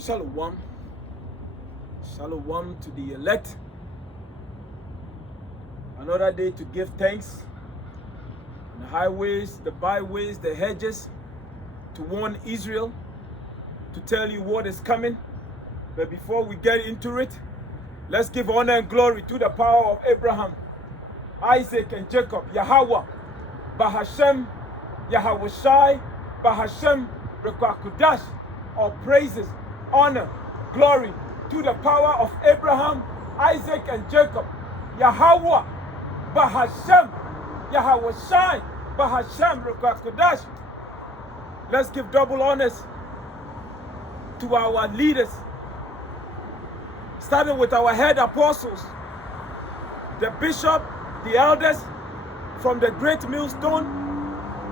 Shalom. Shalom to the elect. Another day to give thanks. The highways, the byways, the hedges, to warn Israel, to tell you what is coming. But before we get into it, let's give honor and glory to the power of Abraham, Isaac, and Jacob. Yahawah, Bahasham, Yahawashi, Bahasham, Qadash. All praises, honor, glory to the power of Abraham, Isaac, and Jacob. Yahawah, Bahasham, Yahawashi, Bahasham, Qadash. Let's give double honors to our leaders, starting with our head apostles, the bishop, the elders from the great millstone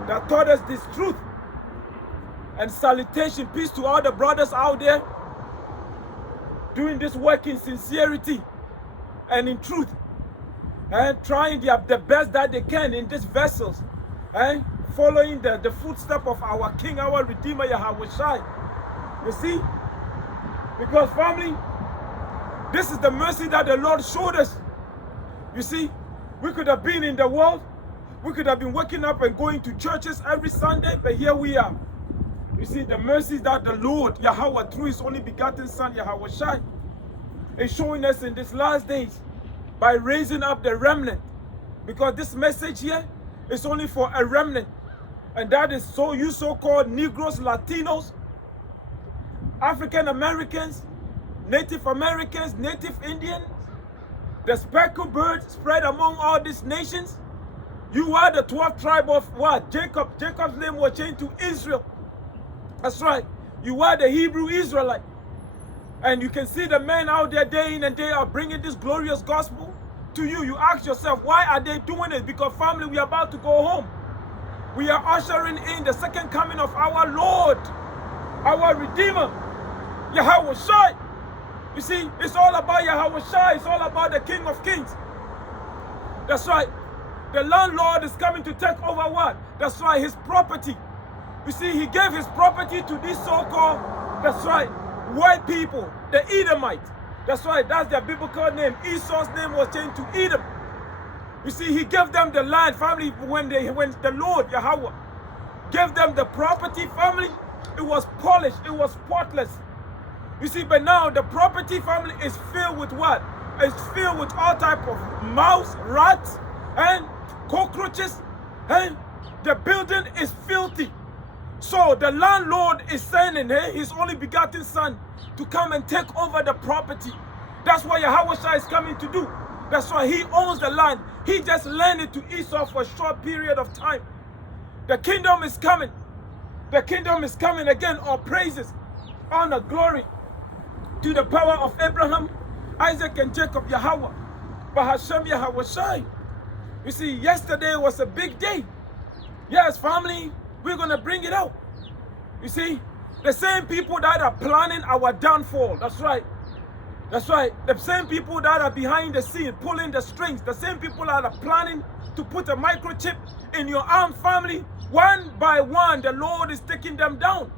that taught us this truth. And salutation, peace to all the brothers out there doing this work in sincerity and in truth, and trying the best that they can in these vessels, and following the footstep of our King, our Redeemer, Yahawashi. You see? Because family, this is the mercy that the Lord showed us. You see, we could have been in the world, we could have been waking up and going to churches every Sunday, but here we are. You see, the mercies that the Lord, Yahawah, through His only begotten Son, Yahawashi, is showing us in these last days by raising up the remnant. Because this message here is only for a remnant. And that is you so-called Negroes, Latinos, African Americans, Native Americans, Native Indians, the speckled birds spread among all these nations. You are the 12th tribe of what? Jacob. Jacob's name was changed to Israel. That's right. You are the Hebrew Israelite. And you can see the men out there day in and day out bringing this glorious gospel to you. You ask yourself, why are they doing it? Because family, we are about to go home. We are ushering in the second coming of our Lord, our Redeemer, Yahawashi. You see, it's all about Yahawashi. It's all about the King of Kings. That's right. The landlord is coming to take over what? That's right, his property. You see, he gave his property to these so-called, that's right, white people, the Edomites. That's right, that's their biblical name. Esau's name was changed to Edom. You see, he gave them the land, family, when the Lord, Yahawah, gave them the property, family, it was polished, it was spotless. You see, but now the property, family, is filled with what? It's filled with all type of mouse, rats, and cockroaches, and the building is filthy. So the landlord is sending his only begotten son to come and take over the property. That's what Yahawashi is coming to do. That's why he owns the land. He just lent it to Esau for a short period of time. The kingdom is coming. The kingdom is coming again. All praises, honor, glory to the power of Abraham, Isaac, and Jacob, Yahawah, Bahasham, Yahawashi. You see, yesterday was a big day. Yes, family, we're going to bring it out. You see, the same people that are planning our downfall, that's right. That's right. The same people that are behind the scene, pulling the strings, the same people that are planning to put a microchip in your arm, family, one by one, the Lord is taking them down.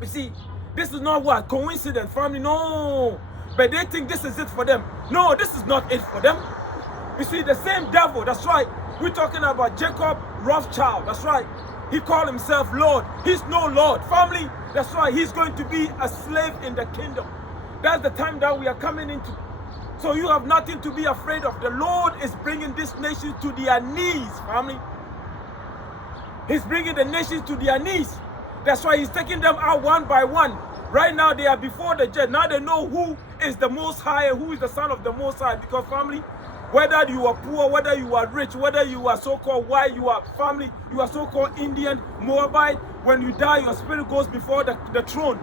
You see, this is not what? Coincidence, family, no. But they think this is it for them. No, this is not it for them. You see, the same devil, that's right. We're talking about Jacob Rawchaa, that's right. He called himself Lord. He's no Lord. Family, that's why he's going to be a slave in the kingdom. That's the time that we are coming into. So you have nothing to be afraid of. The Lord is bringing this nation to their knees, family. He's bringing the nations to their knees. That's why he's taking them out one by one. Right now they are before the judge. Now they know who is the Most High and who is the Son of the Most High. Because family, whether you are poor, whether you are rich, whether you are so-called white, you are family, you are so-called Indian, Moabite, when you die, your spirit goes before the throne.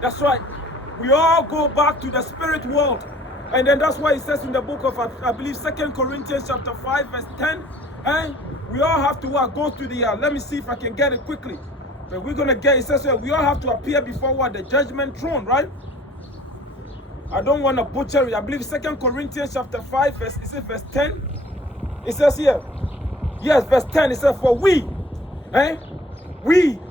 That's right. We all go back to the spirit world. And then that's why it says in the book of, I believe, 2 Corinthians chapter 5, verse 10. And we all have to go to the, let me see if I can get it quickly. But we're going to get, it says we all have to appear before what? The judgment throne, right? I don't want to butcher it. I believe 2 Corinthians chapter 5, verse 10. It says here, yes, verse 10, it says, for we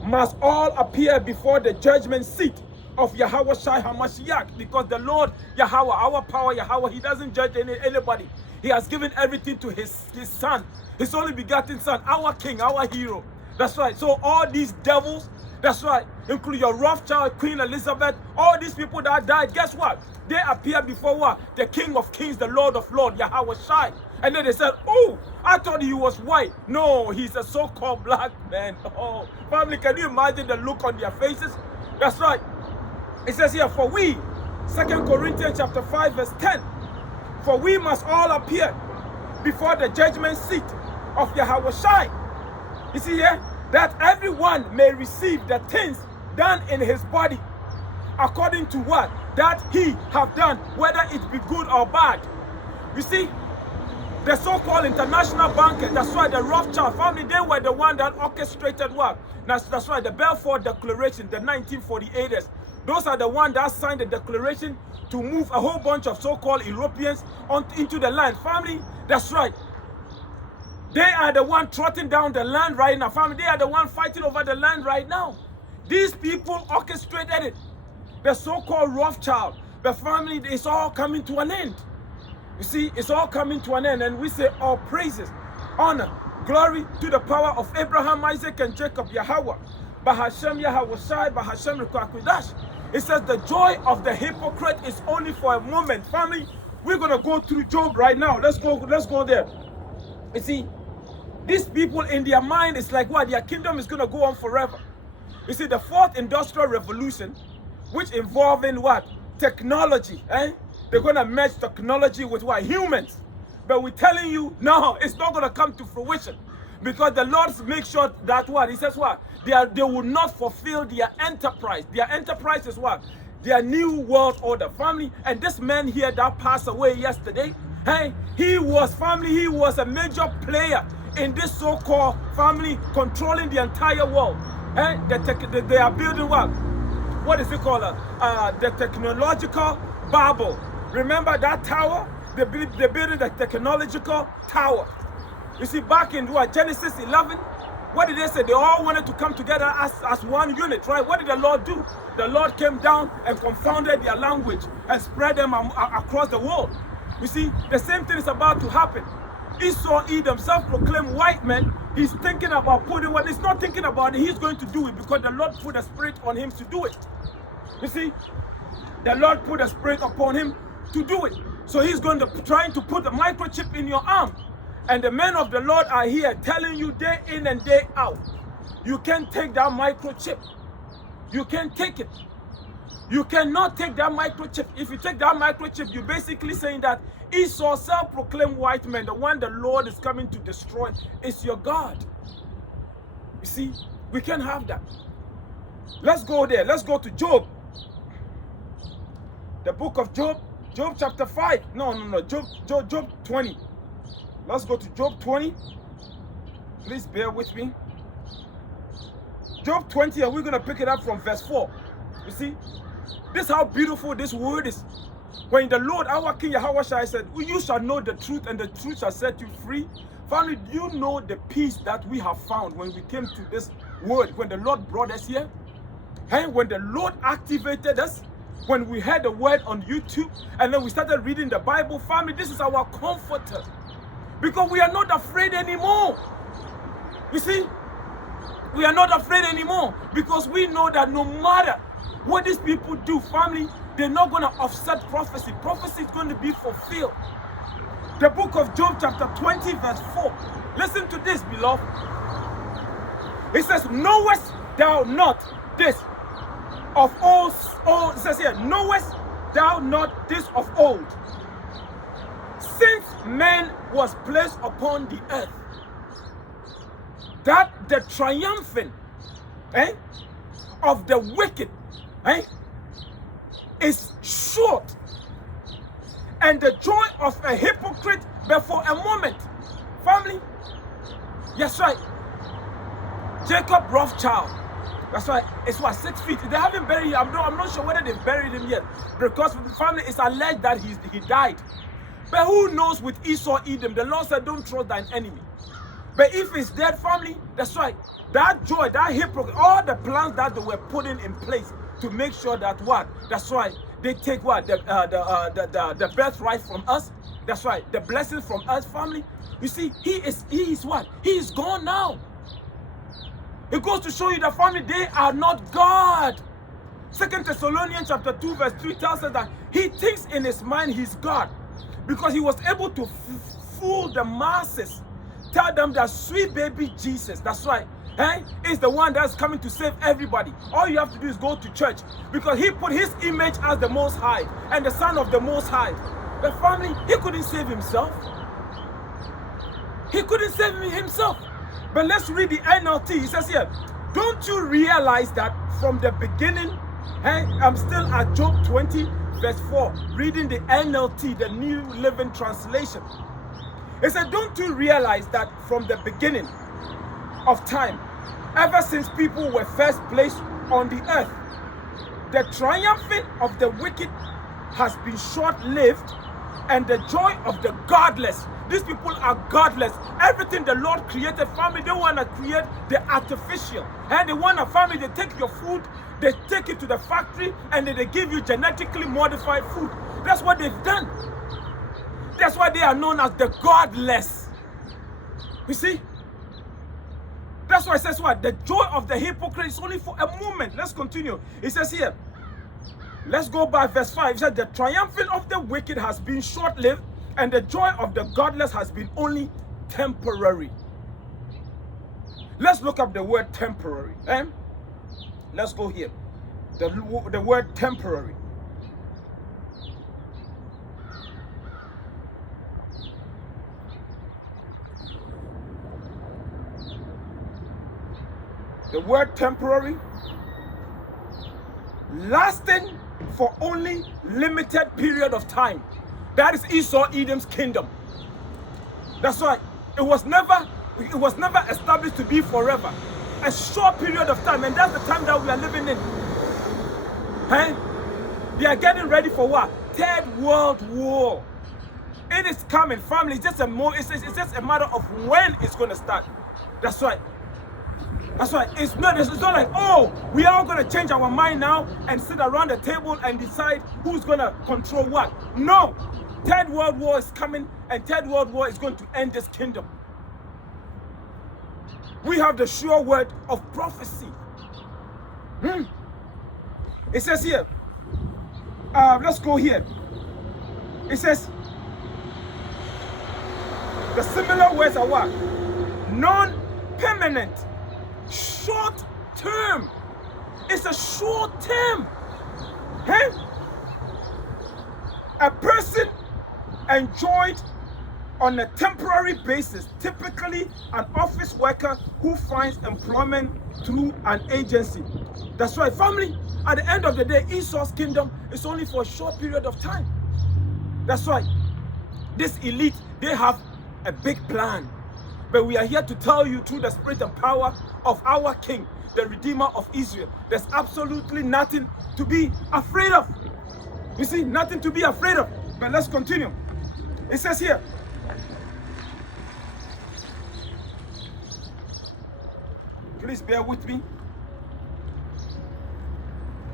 must all appear before the judgment seat of Yahawashi HaMashiach, because the Lord Yahawah, our power Yahawah, he doesn't judge anybody. He has given everything to his son, his only begotten son, our king, our hero. That's right. So all these devils, that's right, including your Rawchaa, Queen Elizabeth, all these people that died, guess what? They appeared before what? The King of Kings, the Lord of Lords, Yahawashi. And then they said, oh, I thought he was white. No, he's a so-called black man. Oh, family, can you imagine the look on their faces? That's right. It says here, for we, 2 Corinthians chapter 5, verse 10, for we must all appear before the judgment seat of Yahawashi. You see here, that everyone may receive the things done in his body, according to what? That he have done, whether it be good or bad. You see, the so-called international banquet, that's why the Rawchaa family, they were the one that orchestrated what? That's right, the Balfour Declaration, the 1948ers. Those are the ones that signed the declaration to move a whole bunch of so-called Europeans into the land. Family, that's right. They are the one trotting down the land right now. Family, they are the one fighting over the land right now. These people orchestrated it. The so-called Rawchaa, the family, it's all coming to an end. You see, it's all coming to an end. And we say all praises, honor, glory to the power of Abraham, Isaac, and Jacob, Yahawah. Bahasham, Yahawashi, Bahasham, Qadash. It says the joy of the hypocrite is only for a moment. Family, we're going to go through Job right now. Let's go there. You see, these people in their mind, it's like what? Their kingdom is going to go on forever. You see, the fourth industrial revolution, which involving what? Technology. They're going to merge technology with what? Humans. But we're telling you, no, it's not going to come to fruition. Because the Lord makes sure that what? He says what? They will not fulfill their enterprise. Their enterprise is what? Their new world order. Family, and this man here that passed away yesterday, he was a major player in this so-called family controlling the entire world. They are building what? What is it called? The technological Babel. Remember that tower? They're building the technological tower. You see, back in what, Genesis 11, what did they say? They all wanted to come together as one unit, right? What did the Lord do? The Lord came down and confounded their language and spread them across the world. You see, the same thing is about to happen. Esau, Edom, self-proclaimed white man, he's thinking about putting what he's not thinking about it, he's going to do it because the Lord put a spirit on him to do it. You see, the Lord put a spirit upon him to do it. So he's going to trying to put a microchip in your arm. And the men of the Lord are here telling you day in and day out, you can't take that microchip. You can't take it. You cannot take that microchip. If you take that microchip, you're basically saying that Esau, self-proclaimed white man, the one the Lord is coming to destroy, is your God. You see, we can't have that. Let's go there. Let's go to Job. The book of Job, Job chapter 5. No. Job 20. Let's go to Job 20. Please bear with me. Job 20, and we're going to pick it up from verse 4. You see, this is how beautiful this word is. When the Lord, our King Yahawashi, said, you shall know the truth, and the truth shall set you free. Family, do you know the peace that we have found when we came to this word, when the Lord brought us here? And when the Lord activated us, when we heard the word on YouTube, and then we started reading the Bible, family, this is our comforter. Because we are not afraid anymore. You see, we are not afraid anymore because we know that no matter what these people do, family, they're not going to offset prophecy. Prophecy is going to be fulfilled. The book of Job chapter 20 verse 4. Listen to this, beloved. It says, knowest thou not this of old? It says here, knowest thou not this of old? Since man was placed upon the earth, that the triumphing of the wicked is short, and the joy of a hypocrite but for a moment. Family, yes, right. Jacob Rawchaa, that's right. It's what, 6 feet. They haven't buried him. I'm not sure whether they've buried him yet, because the family is alleged that he died. But who knows with Esau, Edom? The Lord said, don't trust thine enemy. But if it's dead, family, that's right. That joy, that hypocrite, all the plans that they were putting in place, to make sure that what? That's why they take what? The birthright from us. That's right. The blessings from us, family. You see, he is what? He is gone now. It goes to show you that, family, they are not God. 2 Thessalonians chapter 2 verse 3 tells us that he thinks in his mind he's God because he was able to fool the masses. Tell them that sweet baby Jesus, that's right, is the one that's coming to save everybody. All you have to do is go to church because he put his image as the Most High and the Son of the Most High. The family, he couldn't save himself. He couldn't save himself. But let's read the NLT. It says here, don't you realize that from the beginning, I'm still at Job 20 verse 4, reading the NLT, the New Living Translation. It said, don't you realize that from the beginning of time, ever since people were first placed on the earth, the triumphing of the wicked has been short-lived, and the joy of the godless. These people are godless. Everything the Lord created, family, they want to create the artificial. And they want a family, they take your food, they take it to the factory, and then they give you genetically modified food. That's what they've done. That's why they are known as the godless. You see? That's why it says what? The joy of the hypocrite is only for a moment. Let's continue. It says here, let's go by verse 5. It says, the triumphing of the wicked has been short-lived, and the joy of the godless has been only temporary. Let's look up the word temporary. Let's go here. The word temporary. The word temporary, lasting for only limited period of time. That is Esau, Edom's kingdom. That's why it was never established to be forever. A short period of time, and that's the time that we are living in. They are getting ready for what? Third World War. It is coming, family. It's just a matter of when it's going to start. That's right. That's right. It's not like, oh, we are all going to change our mind now and sit around the table and decide who's going to control what. No. Third World War is coming, and Third World War is going to end this kingdom. We have the sure word of prophecy. It says here, let's go here. It says, the similar words are what? Non-permanent. Short term. It's a short term. A person enjoyed on a temporary basis, typically an office worker who finds employment through an agency. That's right, family. At the end of the day, Esau's kingdom is only for a short period of time. That's right. This elite, they have a big plan. But we are here to tell you through the spirit and power of our King, the Redeemer of Israel, there's absolutely nothing to be afraid of. You see, nothing to be afraid of. But let's continue. It says here, please bear with me.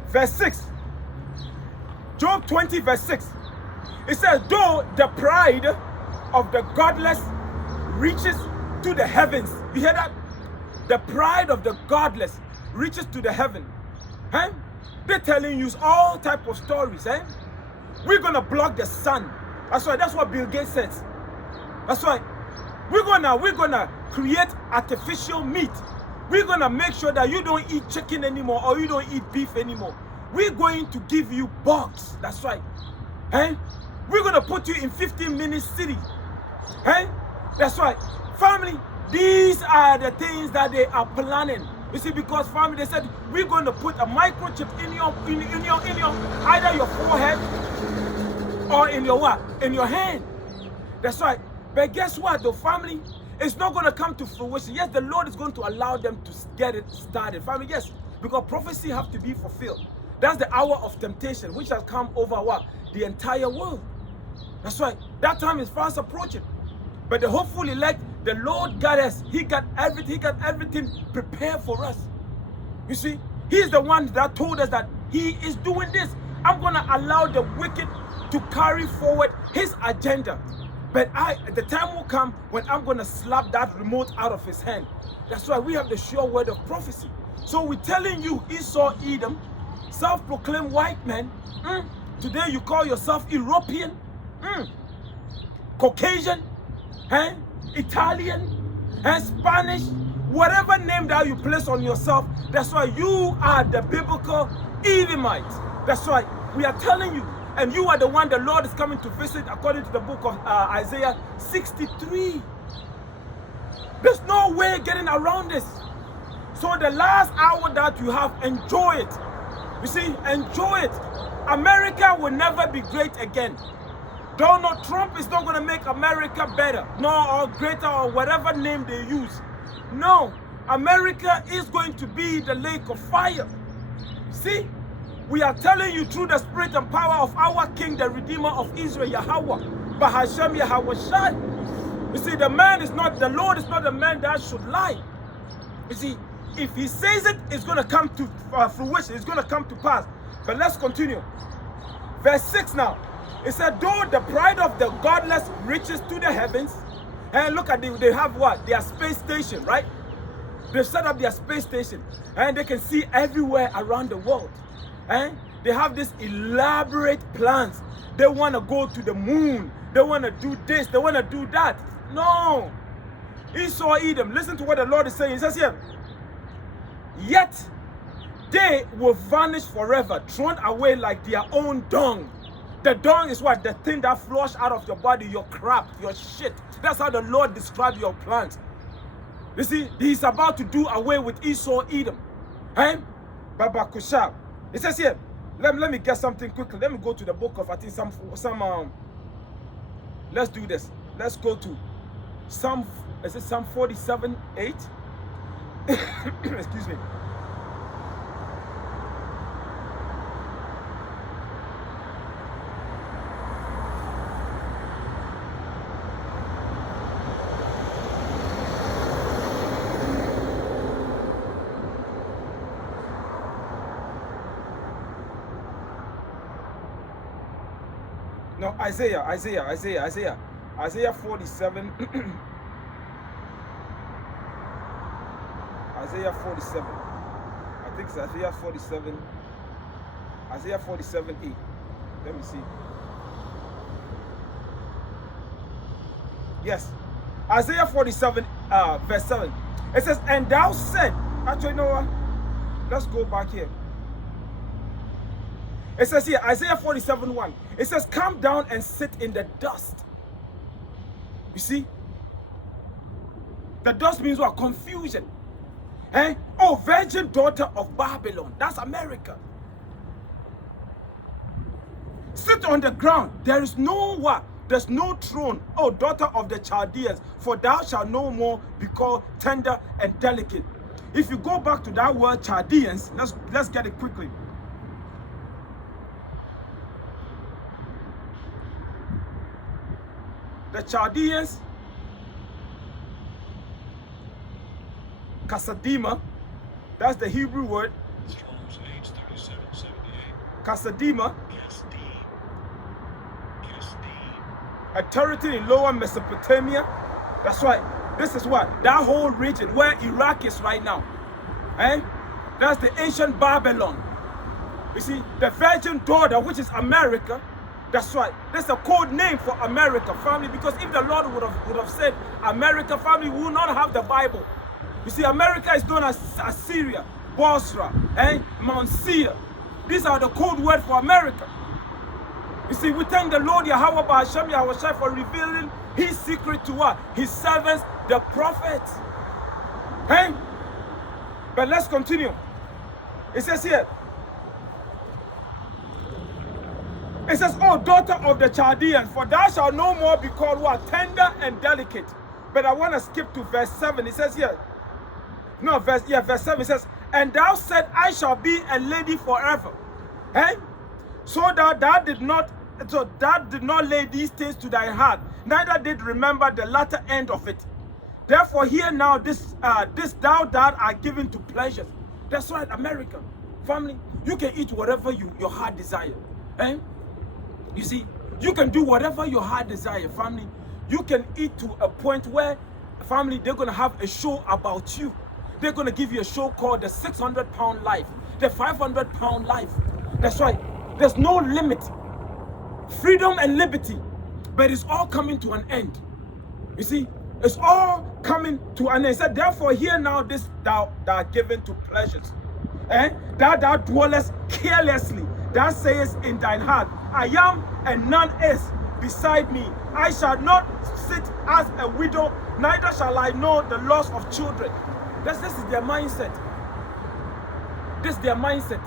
Verse 6. Job 20 verse 6. It says, though the pride of the godless reaches to the heavens. You hear that? The pride of the godless reaches to the heaven. They're telling you all type of stories. We're gonna block the sun. That's why. That's what Bill Gates says. That's why. We're gonna create artificial meat. We're gonna make sure that you don't eat chicken anymore or you don't eat beef anymore. We're going to give you bugs. That's right. We're gonna put you in 15-minute cities. That's right. Family, these are the things that they are planning. You see, because family, they said we're going to put a microchip in your either your forehead or in your what? In your hand. That's right. But guess what, though, family? It's not going to come to fruition. Yes, the Lord is going to allow them to get it started. Family, yes, because prophecy have to be fulfilled. That's the hour of temptation, which has come over what? The entire world. That's right. That time is fast approaching. But the hopeful elect, the Lord got us. He got everything prepared for us. You see, He's the one that told us that He is doing this. I'm going to allow the wicked to carry forward his agenda. But the time will come when I'm going to slap that remote out of his hand. That's why we have the sure word of prophecy. So we're telling you, Esau, Edom, self-proclaimed white man. Today you call yourself European, Caucasian, Italian, Spanish, whatever name that you place on yourself. That's why you are the biblical Edomite. That's why we are telling you. And you are the one the Lord is coming to visit according to the book of Isaiah 63. There's no way getting around this. So the last hour that you have, enjoy it. You see, enjoy it. America will never be great again. Donald Trump is not going to make America better, or greater, or whatever name they use. No, America is going to be the lake of fire. See? We are telling you through the spirit and power of our King, the Redeemer of Israel, Yahawah, Bahasham, Yahawashi. You see, the Lord is not a man that should lie. You see, if he says it, it's going to come to fruition. It's going to come to pass. But let's continue. Verse 6 now. It said, though the pride of the godless reaches to the heavens, and look at they have what? Their space station, right? They've set up their space station, and they can see everywhere around the world. They have these elaborate plans. They want to go to the moon. They want to do this. They want to do that. No. Esau, Edom. Listen to what the Lord is saying. He says here, yet they will vanish forever, thrown away like their own dung. The dung is what? The thing that flushes out of your body, your crap, your shit. That's how the Lord describes your plans. You see, he's about to do away with Esau, Edom. Baba Kushab. It says here, let me get something quickly. Let me go to the book of, I think, let's do this. Let's go to Psalm 47:8? Excuse me. No, Isaiah 47. Isaiah 47. I think it's Isaiah 47. Isaiah 47:8. Let me see. Yes. Isaiah 47, verse 7. It says, and thou said, actually, no, let's go back here. It says here, Isaiah 47:1. It says, come down and sit in the dust. You see? The dust means what? Confusion. Oh, virgin daughter of Babylon. That's America. Sit on the ground. There is no what? There's no throne. Oh, daughter of the Chaldeans. For thou shalt no more be called tender and delicate. If you go back to that word Chaldeans, let's get it quickly. The Chaldeans, Kasadima, that's the Hebrew word. Kasadima, a territory in lower Mesopotamia. That's why this is what? That whole region where Iraq is right now. That's the ancient Babylon. You see, the virgin daughter, which is America. That's right. That's a code name for America, family, because if the Lord would have said America, family, we would not have the Bible. You see, America is known as Assyria, Bosra, Mount Seir. These are the code word for America. You see, we thank the Lord Yahawah, Bahasham, Yahawashi for revealing his secret to us, his servants, the prophets. But let's continue. It says here, it says, oh, daughter of the Chaldeans, for thou shalt no more be called what? Tender and delicate. But I want to skip to verse 7. It says here, no, verse 7. It says, and thou said, I shall be a lady forever. So that thou did not lay these things to thy heart, neither did remember the latter end of it. Therefore, hear now this thou that are given to pleasures. That's right, America. Family, you can eat whatever your heart desire. Eh? You see, you can do whatever your heart desire, family. You can eat to a point where, family, they're going to have a show about you. They're going to give you a show called the 600-pound life, the 500-pound life. That's right. There's no limit. Freedom and liberty. But it's all coming to an end. You see, it's all coming to an end. He said, therefore, hear now this thou art given to pleasures. Thou dwellest carelessly. Thou sayest in thine heart, I am and none is beside me. I shall not sit as a widow, neither shall I know the loss of children. This is their mindset. This is their mindset.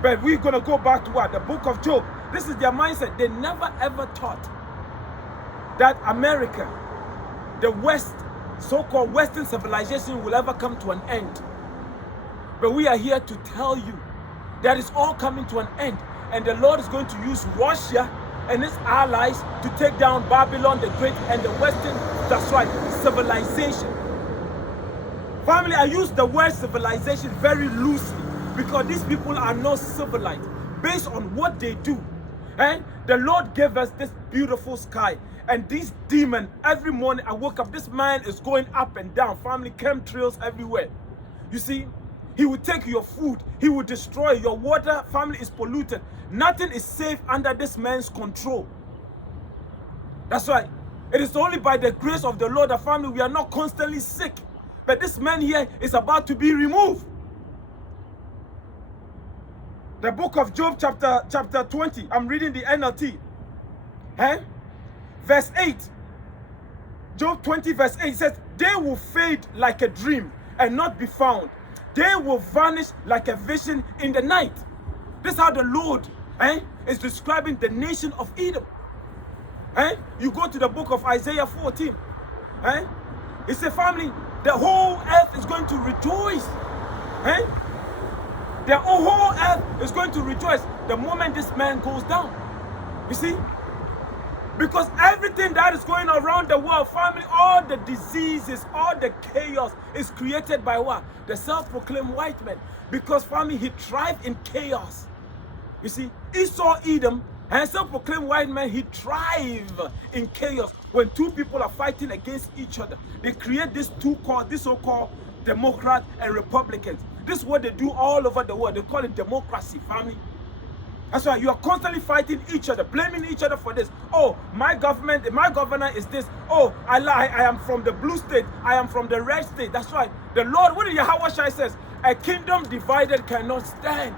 But we're going to go back to what? The book of Job. This is their mindset. They never ever thought that America, the West, so-called Western civilization will ever come to an end. But we are here to tell you that it's all coming to an end. And the Lord is going to use Russia and its allies to take down Babylon the Great and the Western, that's right, civilization. Family, I use the word civilization very loosely because these people are not civilized based on what they do. And the Lord gave us this beautiful sky. And this demon, every morning I woke up, this man is going up and down. Family, chemtrails everywhere. You see, he will take your food. He will destroy your water. Family is polluted. Nothing is safe under this man's control. That's right. It is only by the grace of the Lord, the family, we are not constantly sick. But this man here is about to be removed. The book of Job chapter 20. I'm reading the NLT. Verse 8. Job 20 verse 8 says, they will fade like a dream and not be found. They will vanish like a vision in the night. This is how the Lord is describing the nation of Edom. You go to the book of Isaiah 14. It's a family, the whole earth is going to rejoice. The whole earth is going to rejoice the moment this man goes down. You see? Because everything that is going around the world, family, all the diseases, all the chaos is created by what? The self-proclaimed white man. Because, family, he thrived in chaos. You see, Esau, Edom, and self-proclaimed white man, he thrived in chaos. When two people are fighting against each other, they create this so-called Democrat and Republicans. This is what they do all over the world. They call it democracy, family. That's why you are constantly fighting each other, blaming each other for this. Oh, my government, my governor is this. Oh, I am from the blue state. I am from the red state. That's right. The Lord, what did Yahawashi says? A kingdom divided cannot stand.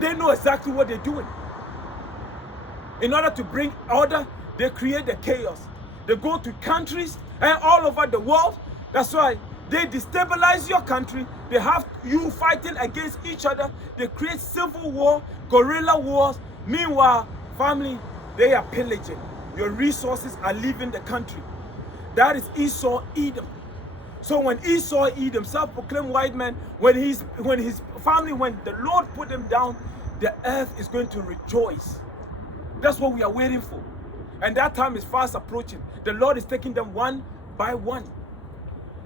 They know exactly what they're doing. In order to bring order, they create the chaos. They go to countries and all over the world. That's why they destabilize your country. They have you fighting against each other. They create civil war, guerrilla wars. Meanwhile, family, they are pillaging. Your resources are leaving the country. That is Esau, Edom. So when Esau, Edom, self-proclaimed white man, when his family, when the Lord put them down, the earth is going to rejoice. That's what we are waiting for. And that time is fast approaching. The Lord is taking them one by one.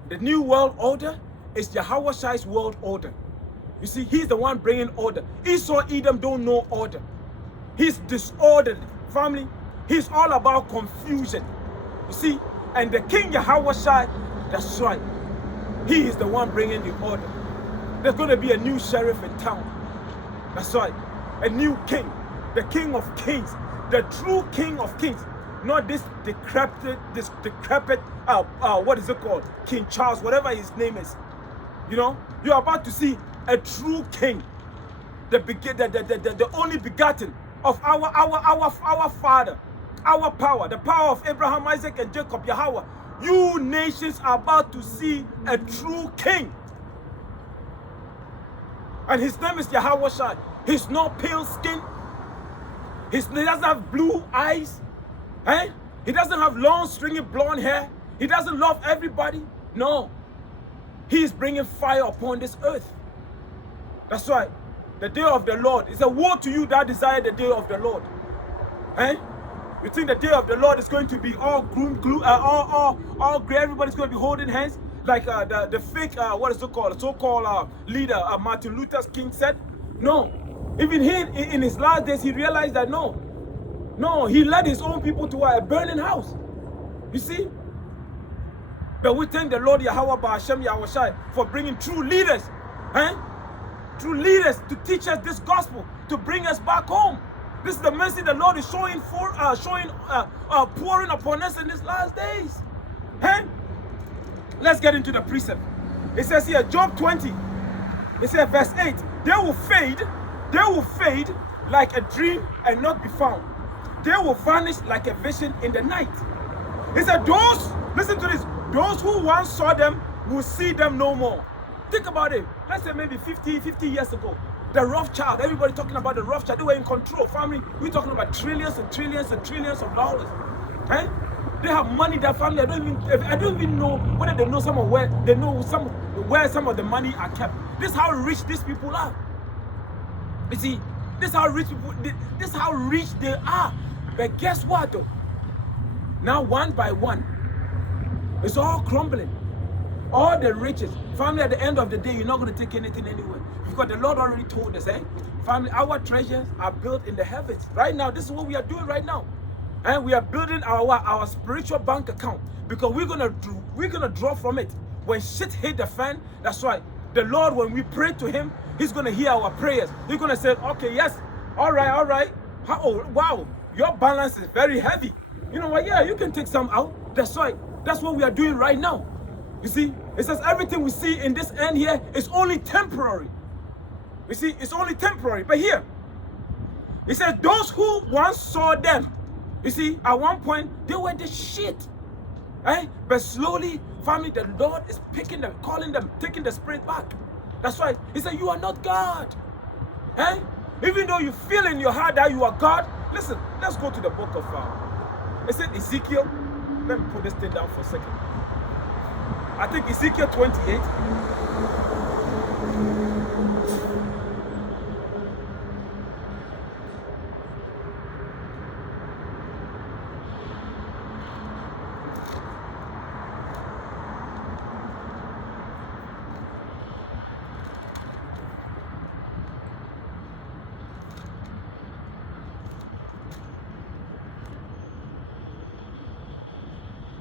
The new world order is Yahawashi's world order. You see, he's the one bringing order. Esau, Edom don't know order. He's disordered. Family, he's all about confusion. You see, and the King Yahawashi, that's right. He is the one bringing the order. There's going to be a new sheriff in town. That's right. A new king. The King of Kings. The true King of Kings. Not this decrepit, what is it called? King Charles, whatever his name is. You know, you're about to see a true king. The only begotten of our father. Our power. The power of Abraham, Isaac, and Jacob, Yahawah. You nations are about to see a true king. And his name is Yahawashi. He's not pale skin. He doesn't have blue eyes. He doesn't have long, stringy blonde hair. He doesn't love everybody. No. He is bringing fire upon this earth. That's right. The day of the Lord. It's a woe to you that desire the day of the Lord. You think the day of the Lord is going to be all gloom, all gray, everybody's going to be holding hands? like the fake, what is it called, so-called leader, Martin Luther King said? No. Even he, in his last days, he realized that no, he led his own people to a burning house. You see? But we thank the Lord Yahawah, Bahasham, Yahawashi for bringing true leaders, true leaders to teach us this gospel, to bring us back home. This is the mercy the Lord is pouring upon us in these last days. Let's get into the precept. It says here, Job 20. It says, verse 8. They will fade like a dream and not be found. They will vanish like a vision in the night. It said, listen to this, those who once saw them will see them no more. Think about it. Let's say maybe 50 years ago. The Rawchaa, everybody talking about the Rawchaa. They were in control. Family, we're talking about trillions and trillions and trillions of dollars. They have money, their family. I don't even know whether they know where some of the money are kept. This is how rich these people are. You see, this is how rich they are. But guess what though? Now one by one, it's all crumbling. All the riches. Family, at the end of the day, you're not going to take anything anywhere. Because the Lord already told us, family, our treasures are built in the heavens. Right now, this is what we are doing right now. And we are building our spiritual bank account. Because we're gonna draw from it. When shit hit the fan, that's why the Lord, when we pray to him, he's gonna hear our prayers. He's gonna say, okay, yes, all right. Oh, wow, your balance is very heavy. You know what? Yeah, you can take some out. That's right. That's what we are doing right now. You see, it says everything we see in this end here is only temporary. You see, it's only temporary. But here, it says those who once saw them, you see, at one point, they were the shit. But slowly, family, the Lord is picking them, calling them, taking the spirit back. That's why he said, you are not God. Even though you feel in your heart that you are God, listen, let's go to the book of, is it Ezekiel? Let me put this thing down for a second. I think Ezekiel 28.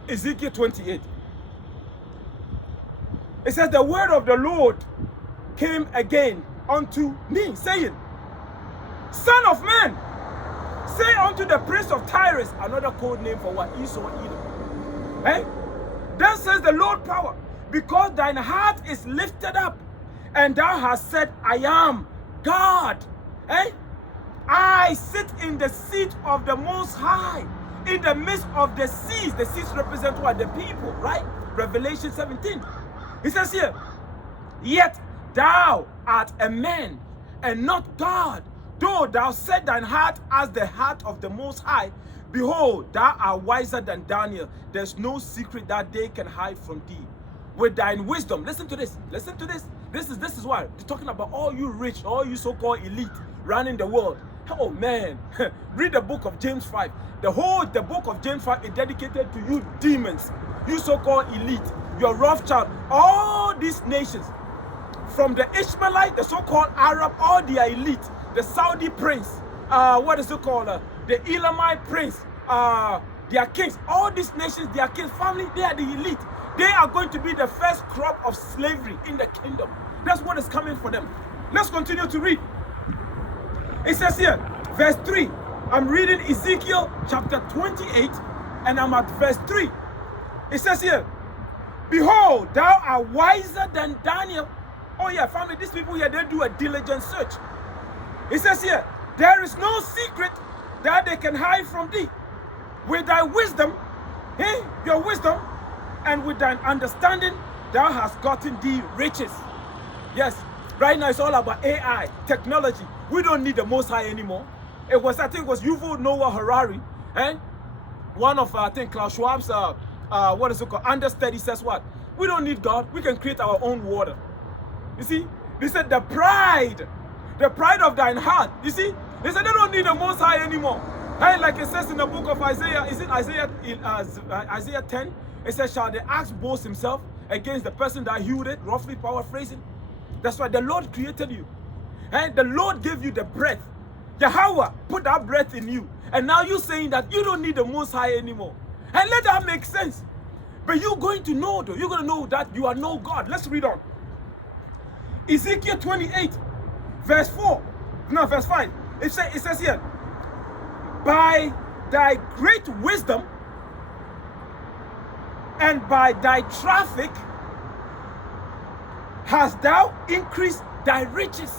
Ezekiel 28. It says, the word of the Lord came again unto me, saying, Son of man, say unto the prince of Tyrus, another code name for what? Esau, Edom. Then says the Lord power, because thine heart is lifted up, and thou hast said, I am God. I sit in the seat of the Most High, in the midst of the seas. The seas represent what? The people, right? Revelation 17. He says here, yet thou art a man and not God, though thou set thine heart as the heart of the Most High. Behold, thou art wiser than Daniel. There's no secret that they can hide from thee. With thine wisdom, listen to this. Listen to this. This is why they're talking about all you rich, all you so-called elite running the world. Oh man, read the book of James 5. The book of James 5 is dedicated to you demons, you so-called elite, your Rawchaa, all these nations, from the Ishmaelite, the so-called Arab, all their elite, the Saudi prince, what is it called, the Elamite prince, their kings, all these nations, their kings, family, they are the elite. They are going to be the first crop of slavery in the kingdom. That's what is coming for them. Let's continue to read. It says here, verse 3. I'm reading Ezekiel chapter 28, and I'm at verse 3. It says here, behold, thou art wiser than Daniel. Oh yeah, family, these people here, they do a diligent search. It says here, there is no secret that they can hide from thee. With thy wisdom, your wisdom, and with thine understanding, thou hast gotten thee riches. Yes, right now it's all about AI, technology. We don't need the Most High anymore. I think it was Yuval Noah Harari, one of, I think, Klaus Schwab's, what is it called, understudy says what? We don't need God. We can create our own water. You see? They said the pride of thine heart. You see? They said they don't need the Most High anymore. Like it says in the book of Isaiah, is it Isaiah 10? It says, shall the axe boast himself? against the person that healed it, roughly paraphrasing. That's why the Lord created you. And the Lord gave you the breath. Yahawah put that breath in you. And now you're saying that you don't need the Most High anymore. And let that make sense. But you're going to know, though. You're going to know that you are no God. Let's read on. Ezekiel 28, verse 4. No, verse 5. It says here, by thy great wisdom and by thy traffic hast thou increased thy riches.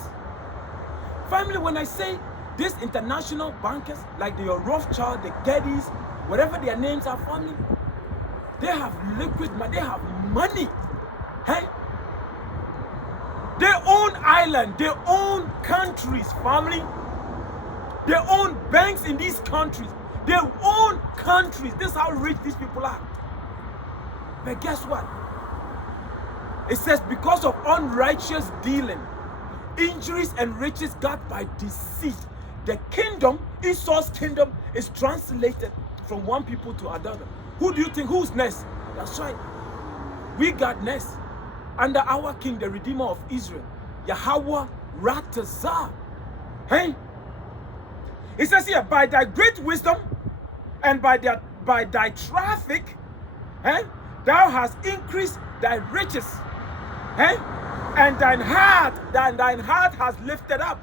Family, when I say these international bankers, like the Rawchaa, the Qadash, whatever their names are, family, they have liquid money, they have money. Hey? They own islands, they own countries, family. They own banks in these countries. They own countries. This is how rich these people are. But guess what? It says because of unrighteous dealing, injuries and riches got by deceit. The kingdom, Esau's kingdom, is translated from one people to another. Who do you think? Who's next? That's right. We got next. Under our king, the Redeemer of Israel, Yahawah Rawchaa. Hey? It says here, by thy great wisdom and by thy traffic, thou hast increased thy riches. And thine heart has lifted up.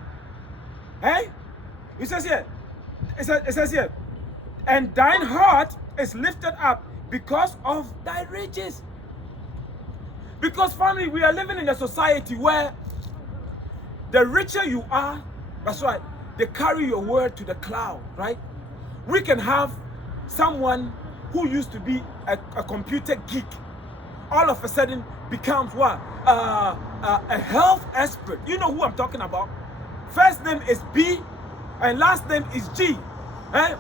It says here, it says here, and thine heart is lifted up because of thy riches. Because family, we are living in a society where the richer you are, that's right, they carry your word to the cloud, right? We can have someone who used to be a computer geek, all of a sudden becomes what? A health expert. You know who I'm talking about. First name is B and last name is G.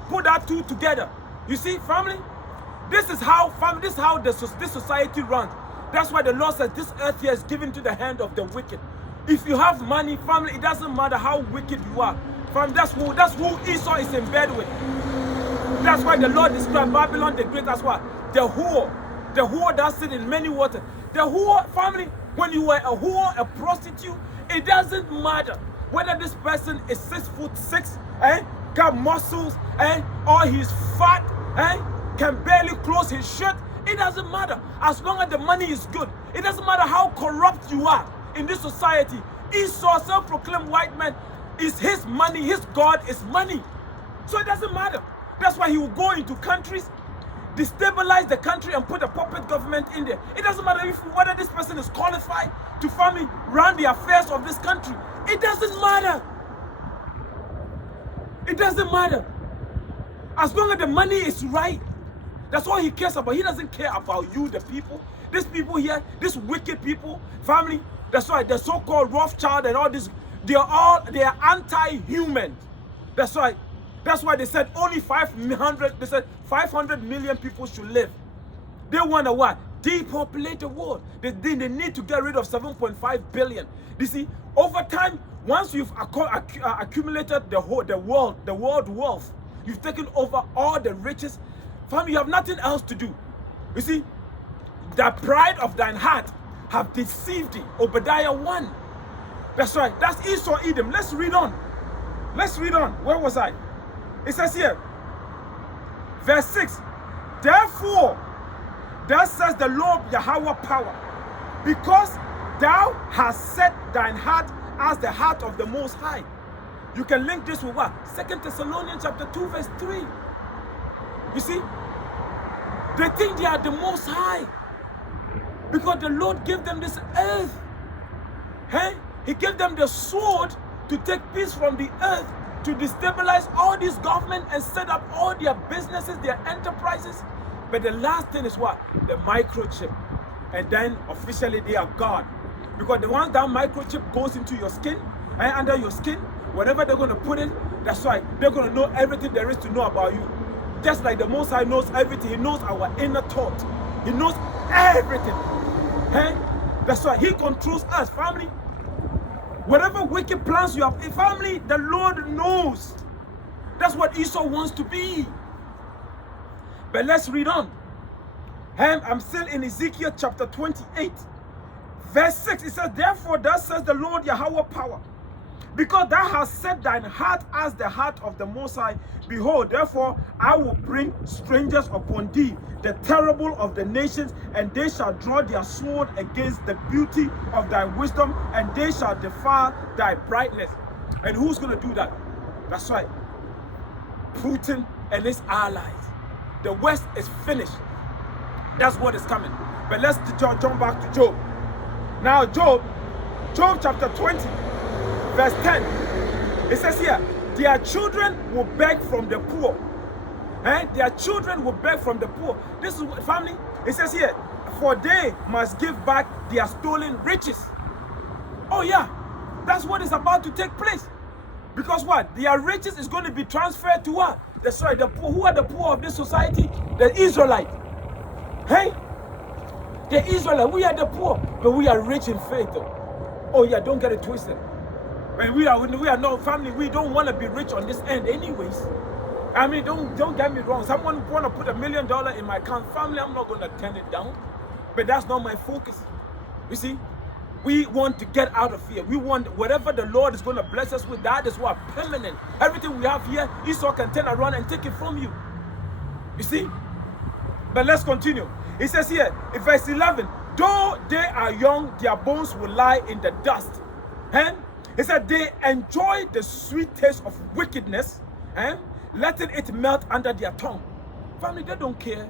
Put that two together. You see, family, this is how this society runs. That's why the Lord says this earth here is given to the hand of the wicked. If you have money, family, it doesn't matter how wicked you are. Family, that's who Esau is in bed with. That's why the Lord described Babylon the Great as what? The whore that sit in many waters. The whore, family, when you are a whore, a prostitute, it doesn't matter whether this person is 6'6", got muscles, or he's fat, can barely close his shirt. It doesn't matter. As long as the money is good. It doesn't matter how corrupt you are in this society. Esau, self-proclaimed white man, is his money. His God is money. So it doesn't matter. That's why he will go into countries, destabilize the country and put a puppet government in there. It doesn't matter whether this person is qualified to family run the affairs of this country. It doesn't matter. It doesn't matter. As long as the money is right, that's all he cares about. He doesn't care about you, the people. These people here, these wicked people, family, that's why the so-called Rawchaa and all this, they are anti-human. That's why they said only 500 million people should live. They want to what? Depopulate the world. They need to get rid of 7.5 billion. You see, over time, once you've accumulated the world wealth, you've taken over all the riches, family, you have nothing else to do. You see, the pride of thine heart have deceived thee. Obadiah 1. That's right. That's Esau, Edom. Let's read on. Let's read on. Where was I? It says here, verse 6. Therefore, thus says the Lord Yahawah power, because thou hast set thine heart as the heart of the Most High. You can link this with what? 2 Thessalonians chapter 2, verse 3. You see, they think they are the Most High because the Lord gave them this earth. He gave them the sword to take peace from the earth, to destabilize all these government and set up all their businesses, their enterprises. But the last thing is what? The microchip. And then officially they are God. Because the once that microchip goes into your skin, and under your skin, whatever they're going to put in, that's right, they're going to know everything there is to know about you. Just like the Most High knows everything. He knows our inner thought. He knows everything. That's why He controls us, family. Whatever wicked plans you have, family, the Lord knows. That's what Esau wants to be. But let's read on. I'm still in Ezekiel chapter 28, verse 6. It says, therefore, thus says the Lord Yahawah power, because thou hast set thine heart as the heart of the Most High. Behold, therefore, I will bring strangers upon thee, the terrible of the nations, and they shall draw their sword against the beauty of thy wisdom, and they shall defile thy brightness. And who's going to do that? That's right. Putin and his allies. The West is finished. That's what is coming. But let's jump back to Job. Now, Job chapter 20, verse 10. It says here, their children will beg from the poor. Their children will beg from the poor. This is what, family, it says here, for they must give back their stolen riches. Oh yeah, that's what is about to take place. Because what? Their riches is going to be transferred to what? That's right, the poor. Who are the poor of this society? The Israelite. Hey? The Israelite, we are the poor, but we are rich in faith though. Oh yeah, don't get it twisted. When we are no family, we don't want to be rich on this end anyways. I mean, don't get me wrong. Someone want to put $1 million in my account. Family, I'm not going to turn it down. But that's not my focus. You see, we want to get out of here. We want whatever the Lord is going to bless us with, that is what permanent. Everything we have here, Esau can turn around and take it from you. You see? But let's continue. It says here, in verse 11, though they are young, their bones will lie in the dust. It said they enjoy the sweet taste of wickedness, letting it melt under their tongue. Family, they don't care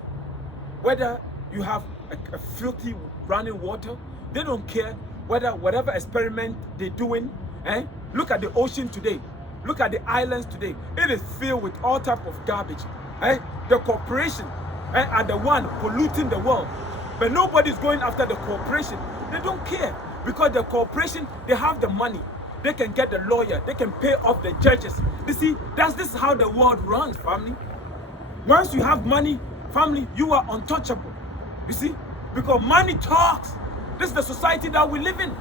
whether you have a filthy running water. They don't care whether whatever experiment they're doing. Look at the ocean today. Look at the islands today. It is filled with all type of garbage. The corporation are the one polluting the world. But nobody's going after the corporation. They don't care, because the corporation, they have the money. They can get the lawyer. They can pay off the judges. You see, this is how the world runs, family. Once you have money, family, you are untouchable. You see, because money talks. This is the society that we live in.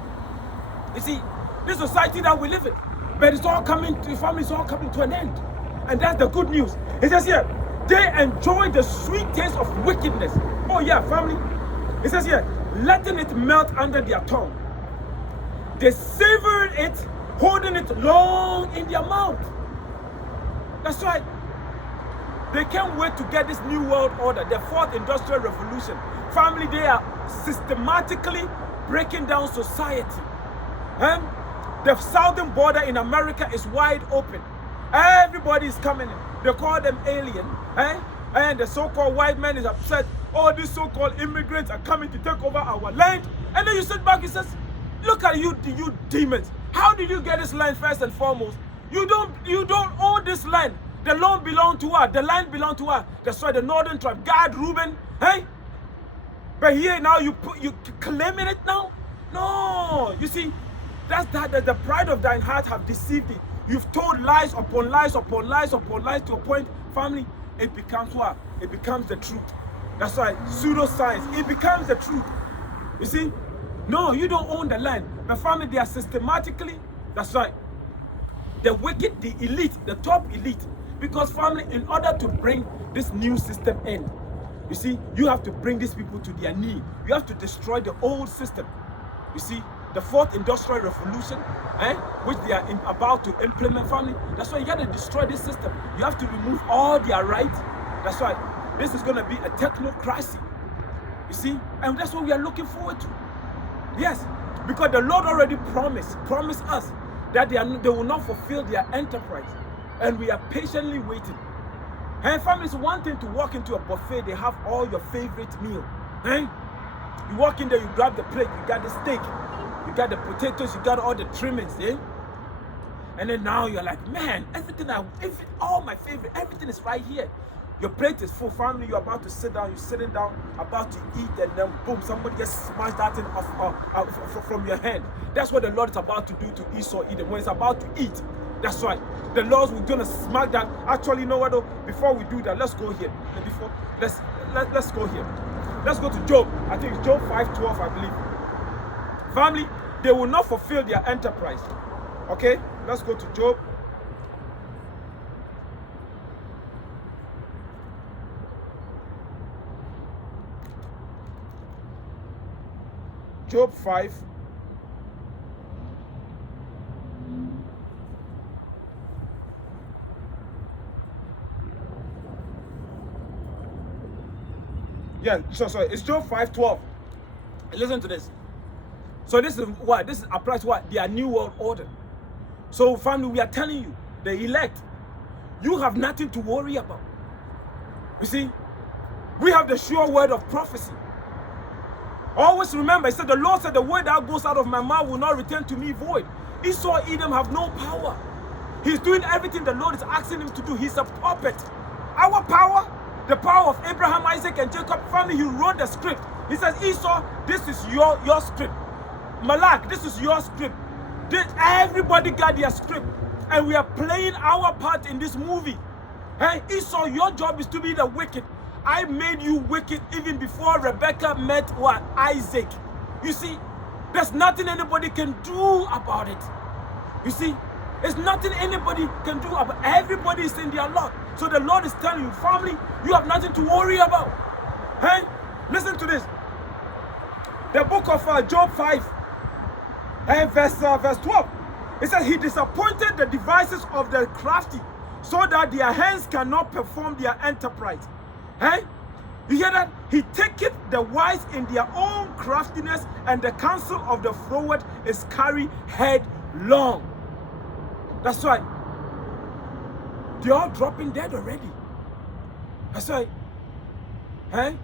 You see, this society that we live in. But it's all coming to, family, it's all coming to an end. And that's the good news. It says here, they enjoy the sweet taste of wickedness. Oh yeah, family. It says here, letting it melt under their tongue. They savor it, holding it long in their mouth. That's right. They can't wait to get this new world order, the fourth industrial revolution. Family, they are systematically breaking down society. The southern border in America is wide open. Everybody is coming in. They call them alien. And the so-called white man is upset. All these so-called immigrants are coming to take over our land. And then you sit back and says, look at you demons. How did you get this land first and foremost? You don't own this land. The land belongs to us. The land belongs to us. That's why the northern tribe, Gad, Reuben, But here now you claiming it now? No. You see, that's the pride of thine heart have deceived thee. You've told lies upon lies upon lies upon lies to a point, family, it becomes what? It becomes the truth. That's why pseudoscience, it becomes the truth. You see? No, you don't own the land. But family, they are systematically, that's right, the wicked, the elite, the top elite. Because family, in order to bring this new system in, you see, you have to bring these people to their knee. You have to destroy the old system. You see, the fourth industrial revolution, which they are about to implement, family. That's why you got to destroy this system. You have to remove all their rights. That's why this is going to be a technocracy. You see, and that's what we are looking forward to. Yes, because the Lord already promised us that they will not fulfill their enterprise, and we are patiently waiting. And family, it's one thing to walk into a buffet, they have all your favorite meal. You walk in there, you grab the plate, you got the steak, you got the potatoes, you got all the trimmings, and then now you're like, man, all my favorite, everything is right here. Your plate is full, family, you're about to sit down, you're sitting down, about to eat, and then boom, somebody just smashed that thing off from your hand. That's what the Lord is about to do to Esau Edom. When it's about to eat, that's right. The Lord was gonna smack that. Actually, you know what though? Before we do that, let's go here. Let's go here. Let's go to Job. I think it's Job 5:12, I believe. Family, they will not fulfill their enterprise. Okay, let's go to Job. Job 5. Yeah, so it's Job 5:12. Listen to this. So this is what this applies to what their new world order. So family, we are telling you, the elect, you have nothing to worry about. You see, we have the sure word of prophecy. Always remember, it said the Lord said, the word that goes out of my mouth will not return to me void. Esau, Edom have no power. He's doing everything the Lord is asking him to do. He's a puppet. Our power, the power of Abraham, Isaac, and Jacob family, he wrote the script. He says, Esau, this is your script. Malak, this is your script. Everybody got their script. And we are playing our part in this movie. Hey, Esau, your job is to be the wicked. I made you wicked even before Rebecca met what? Isaac. You see, there's nothing anybody can do about it. You see, there's nothing anybody can do about it. Everybody is in their lot. So the Lord is telling you, family, you have nothing to worry about. Hey, listen to this. The book of Job 5 and verse 12. It says, he disappointed the devices of the crafty so that their hands cannot perform their enterprise. Hey, you hear that? He taketh the wise in their own craftiness, and the counsel of the froward is carried headlong. That's right. They're all dropping dead already. That's right. Hey,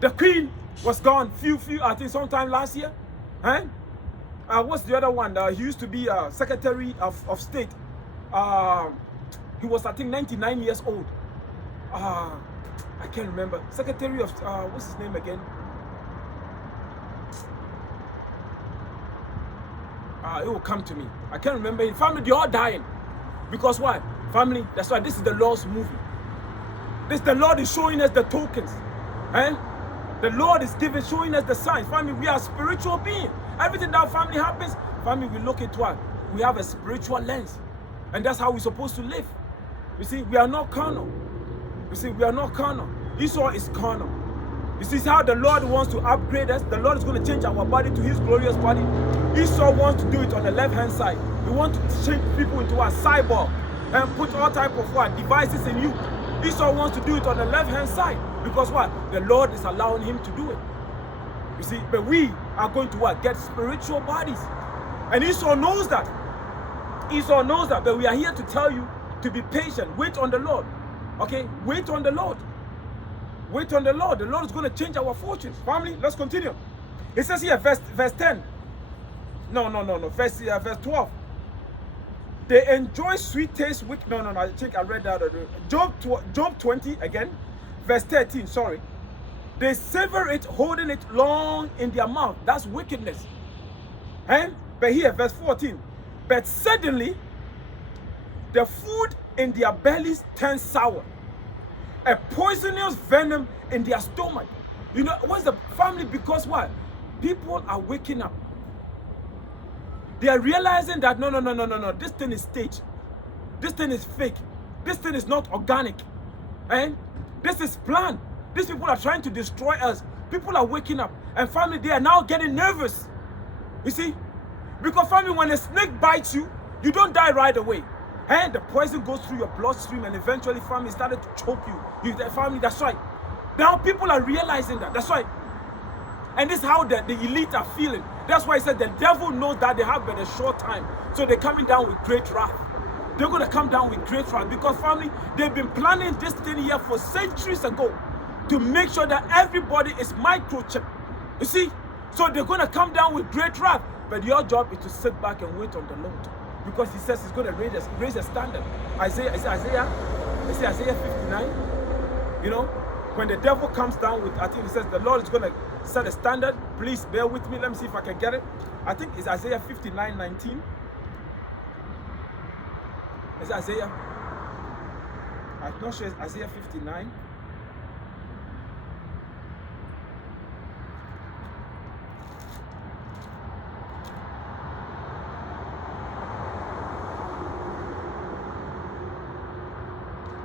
the queen was gone few I think sometime last year. Hey, what's the other one? He used to be Secretary of State. He was, I think, 99 years old. I can't remember. Secretary of what's his name again? It will come to me. I can't remember. In family, they're all dying. Because why? Family, that's why this is the Lord's movie. The Lord is showing us the tokens. And the Lord is showing us the signs. Family, we are spiritual beings. Everything that family happens, family, we look into it. We have a spiritual lens. And that's how we're supposed to live. You see, we are not carnal. You see, we are not carnal. Esau is carnal. You see how the Lord wants to upgrade us. The Lord is going to change our body to his glorious body. Esau wants to do it on the left-hand side. He wants to change people into a cyborg and put all type of devices in you. Esau wants to do it on the left-hand side. Because what? The Lord is allowing him to do it. You see, but we are going to what? Get spiritual bodies. And Esau knows that. Esau knows that. But we are here to tell you to be patient. Wait on the Lord. Okay? Wait on the Lord. Wait on the Lord. The Lord is going to change our fortunes. Family, let's continue. It says here, verse 10. No. Verse 12. They enjoy sweet taste. No. I think I read that. Job 20 again. Verse 13, sorry. They savor it, holding it long in their mouth. That's wickedness. And but here, verse 14. But suddenly, the food in their bellies turns sour. A poisonous venom in their stomach. You know, what's the family? Because what? People are waking up. They are realizing that no. This thing is staged. This thing is fake. This thing is not organic. And this is planned. These people are trying to destroy us. People are waking up. And family, they are now getting nervous. You see? Because family, when a snake bites you, you don't die right away. And the poison goes through your bloodstream, and eventually family started to choke you. The family, that's right. Now people are realizing that. That's right. And this is how the elite are feeling. That's why I said the devil knows that they have but a short time. So they're coming down with great wrath. They're going to come down with great wrath. Because family, they've been planning this thing here for centuries ago to make sure that everybody is microchipped. You see? So they're going to come down with great wrath. But your job is to sit back and wait on the Lord. Because he says he's going to raise a standard. Isaiah 59. You know, when the devil comes down with, I think he says the Lord is going to set a standard. Please bear with me. Let me see if I can get it. I think it's Isaiah 59:19. Is it Isaiah? I'm not sure it's Isaiah 59.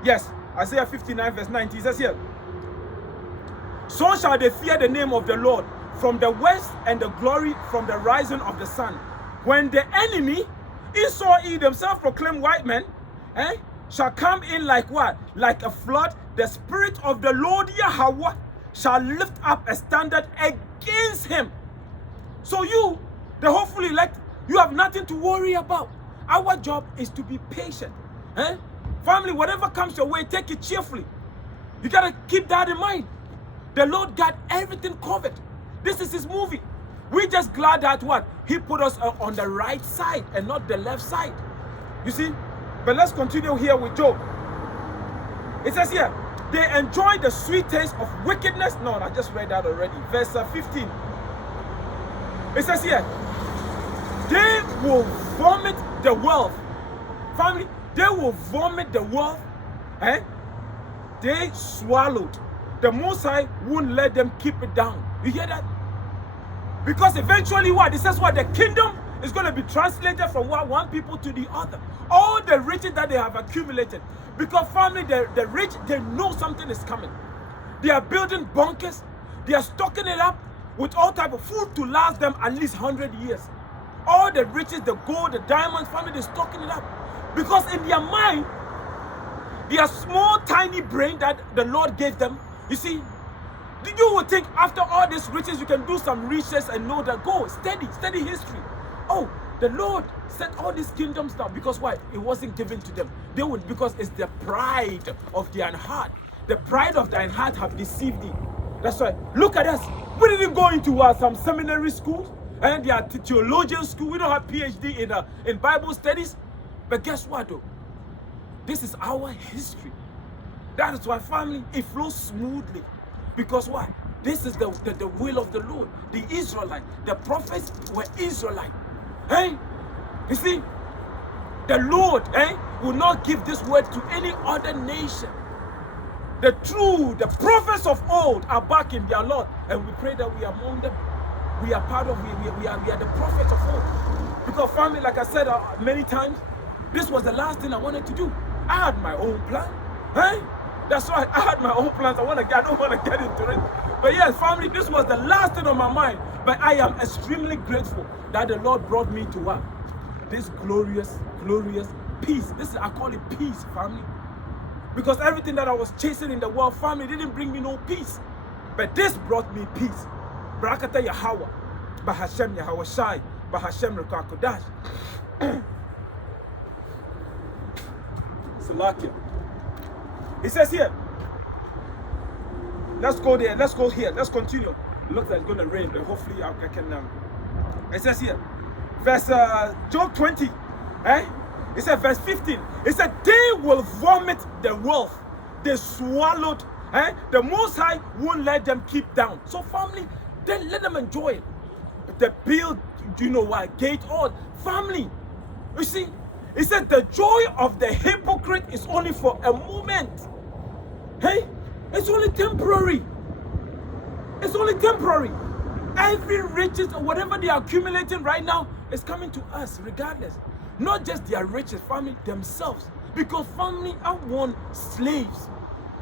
Yes, Isaiah 59 verse 19 says here, so shall they fear the name of the Lord from the west, and the glory from the rising of the sun. When the enemy, Esau themselves proclaim white men, shall come in like what? Like a flood. The spirit of the Lord Yahawah shall lift up a standard against him. So you, the hopefully elect, you have nothing to worry about. Our job is to be patient. Family, whatever comes your way, take it cheerfully. You gotta keep that in mind. The Lord got everything covered. This is his movie. We're just glad that what? He put us on the right side and not the left side. You see? But let's continue here with Job. It says here, they enjoy the sweet taste of wickedness. No, I just read that already. Verse 15. It says here, they will vomit the wealth. Family, they will vomit the wealth. They swallowed. The Most High won't let them keep it down. You hear that? Because eventually what? It says what? The kingdom is going to be translated from one people to the other. All the riches that they have accumulated. Because family, the rich, they know something is coming. They are building bunkers. They are stocking it up with all type of food to last them at least 100 years. All the riches, the gold, the diamonds, family, they're stocking it up. Because in their mind, their small, tiny brain that the Lord gave them, you see, you would think after all these riches, you can do some research and know that go, study history. Oh, the Lord set all these kingdoms down because why? It wasn't given to them. They would, because it's the pride of their heart. The pride of thine heart have deceived thee. That's why. Look at us. We didn't go into some seminary schools and they are theologian school. We don't have PhD in Bible studies. But guess what though? This is our history. That is why family, it flows smoothly. Because why? This is the will of the Lord. The Israelite, the prophets were Israelite. You see, the Lord will not give this word to any other nation. The prophets of old are back in their Lord, and we pray that we are among them. We are part of, we are the prophets of old. Because family, like I said many times, this was the last thing I wanted to do. I had my own plan. That's why I had my own plans. I don't want to get into it. But yes, family, this was the last thing on my mind. But I am extremely grateful that the Lord brought me to what? This glorious peace. I call it peace, family. Because everything that I was chasing in the world, family, didn't bring me no peace. But this brought me peace. Barakata Yahawah. Bahasham Yahawashi. Bahasham Rawchaa. Qadash. Salakia. It says here, let's go there, let's go here, let's continue. It looks like it's going to rain, but hopefully I can, it says here, verse, Job 20, it says verse 15, it said, they will vomit the wealth, they swallowed, the Most High won't let them keep down. So family, then let them enjoy it. The build, you know what, gate, all, family, you see, it said the joy of the hypocrite is only for a moment. It's only temporary. It's only temporary. Every riches or whatever they are accumulating right now is coming to us regardless. Not just their riches, family, themselves. Because family, I want slaves.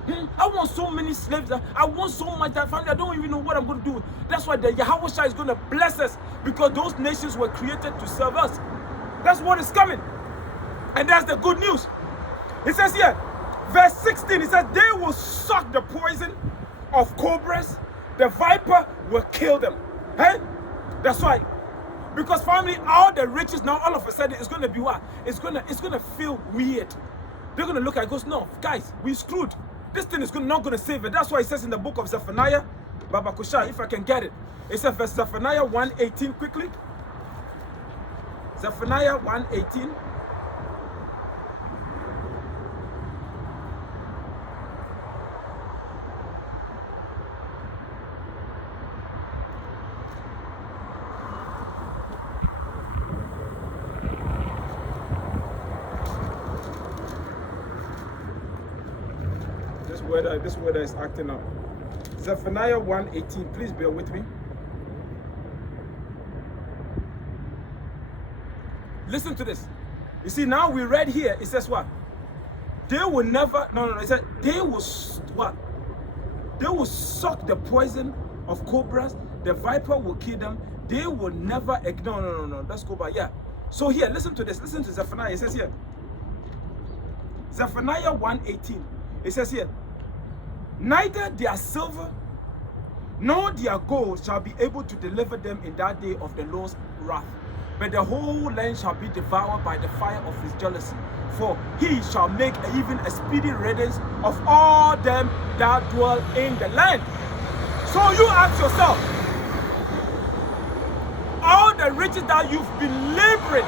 I want so many slaves. I want so much that family, I don't even know what I'm going to do. That's why the Yahawashi is going to bless us. Because those nations were created to serve us. That's what is coming. And that's the good news. It says here, verse 16, it says, they will suck the poison of cobras. The viper will kill them. That's right. Because family, all the riches now, all of a sudden, it's going to be what? It's going to feel weird. They're going to look at it, goes, no, guys, we screwed. This thing is not going to save it. That's why it says in the book of Zephaniah, Baba Kusha, if I can get it. It says verse Zephaniah 1:18 quickly. Zephaniah 1:18. This weather is acting up. Zephaniah 1:18. Please bear with me. Listen to this. You see, now we read here. It says what? They will never. No. It said they will what? They will suck the poison of cobras. The viper will kill them. They will never ignore. No. Let's go back. Yeah. So here, listen to this. Listen to Zephaniah. It says here. Zephaniah 1:18. It says here, neither their silver nor their gold shall be able to deliver them in that day of the Lord's wrath. But the whole land shall be devoured by the fire of his jealousy. For he shall make even a speedy riddance of all them that dwell in the land. So you ask yourself, all the riches that you've been laboring,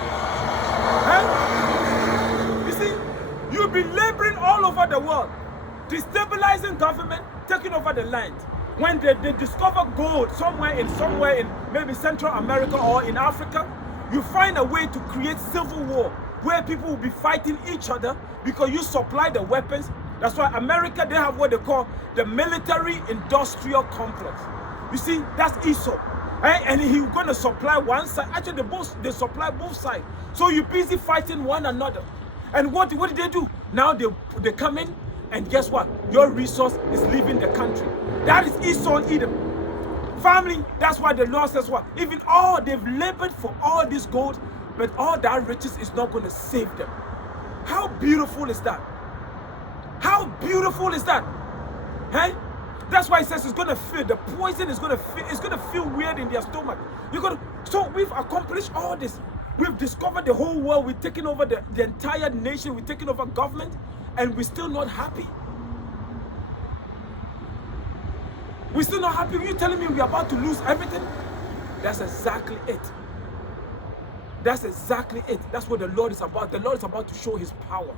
you see, you've been laboring all over the world, destabilizing government, taking over the land. When they discover gold somewhere in maybe Central America or in Africa, you find a way to create civil war where people will be fighting each other because you supply the weapons. That's why America, they have what they call the military industrial complex. You see, that's Esau. And he's going to supply one side. Actually, they supply both sides. So you're busy fighting one another. And what did they do? Now they come in, and guess what? Your resource is leaving the country. That is Esau Edom. Family, that's why the Lord says what? Even all they've labored for all this gold, but all that riches is not going to save them. How beautiful is that? How beautiful is that? Hey? That's why it says it's going to feel, the poison is going to feel weird in their stomach. So we've accomplished all this. We've discovered the whole world. We've taken over the entire nation. We've taken over government, and we're still not happy. We're still not happy. You're telling me we're about to lose everything? That's exactly it. That's exactly it. That's what the Lord is about. The Lord is about to show his power.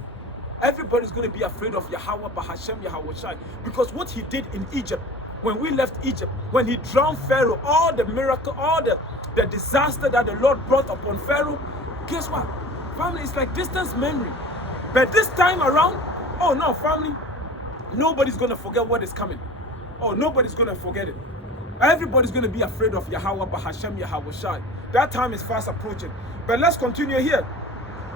Everybody's going to be afraid of Yahawah, Bahasham, Yahawashi. Because what he did in Egypt, when we left Egypt, when he drowned Pharaoh, all the miracle, all the disaster that the Lord brought upon Pharaoh, guess what? Family, it's like distant memory. But this time around, oh no, family, nobody's going to forget what is coming. Oh, nobody's going to forget it. Everybody's going to be afraid of Yahawah, Bahasham, Yahawashi. That time is fast approaching. But let's continue here.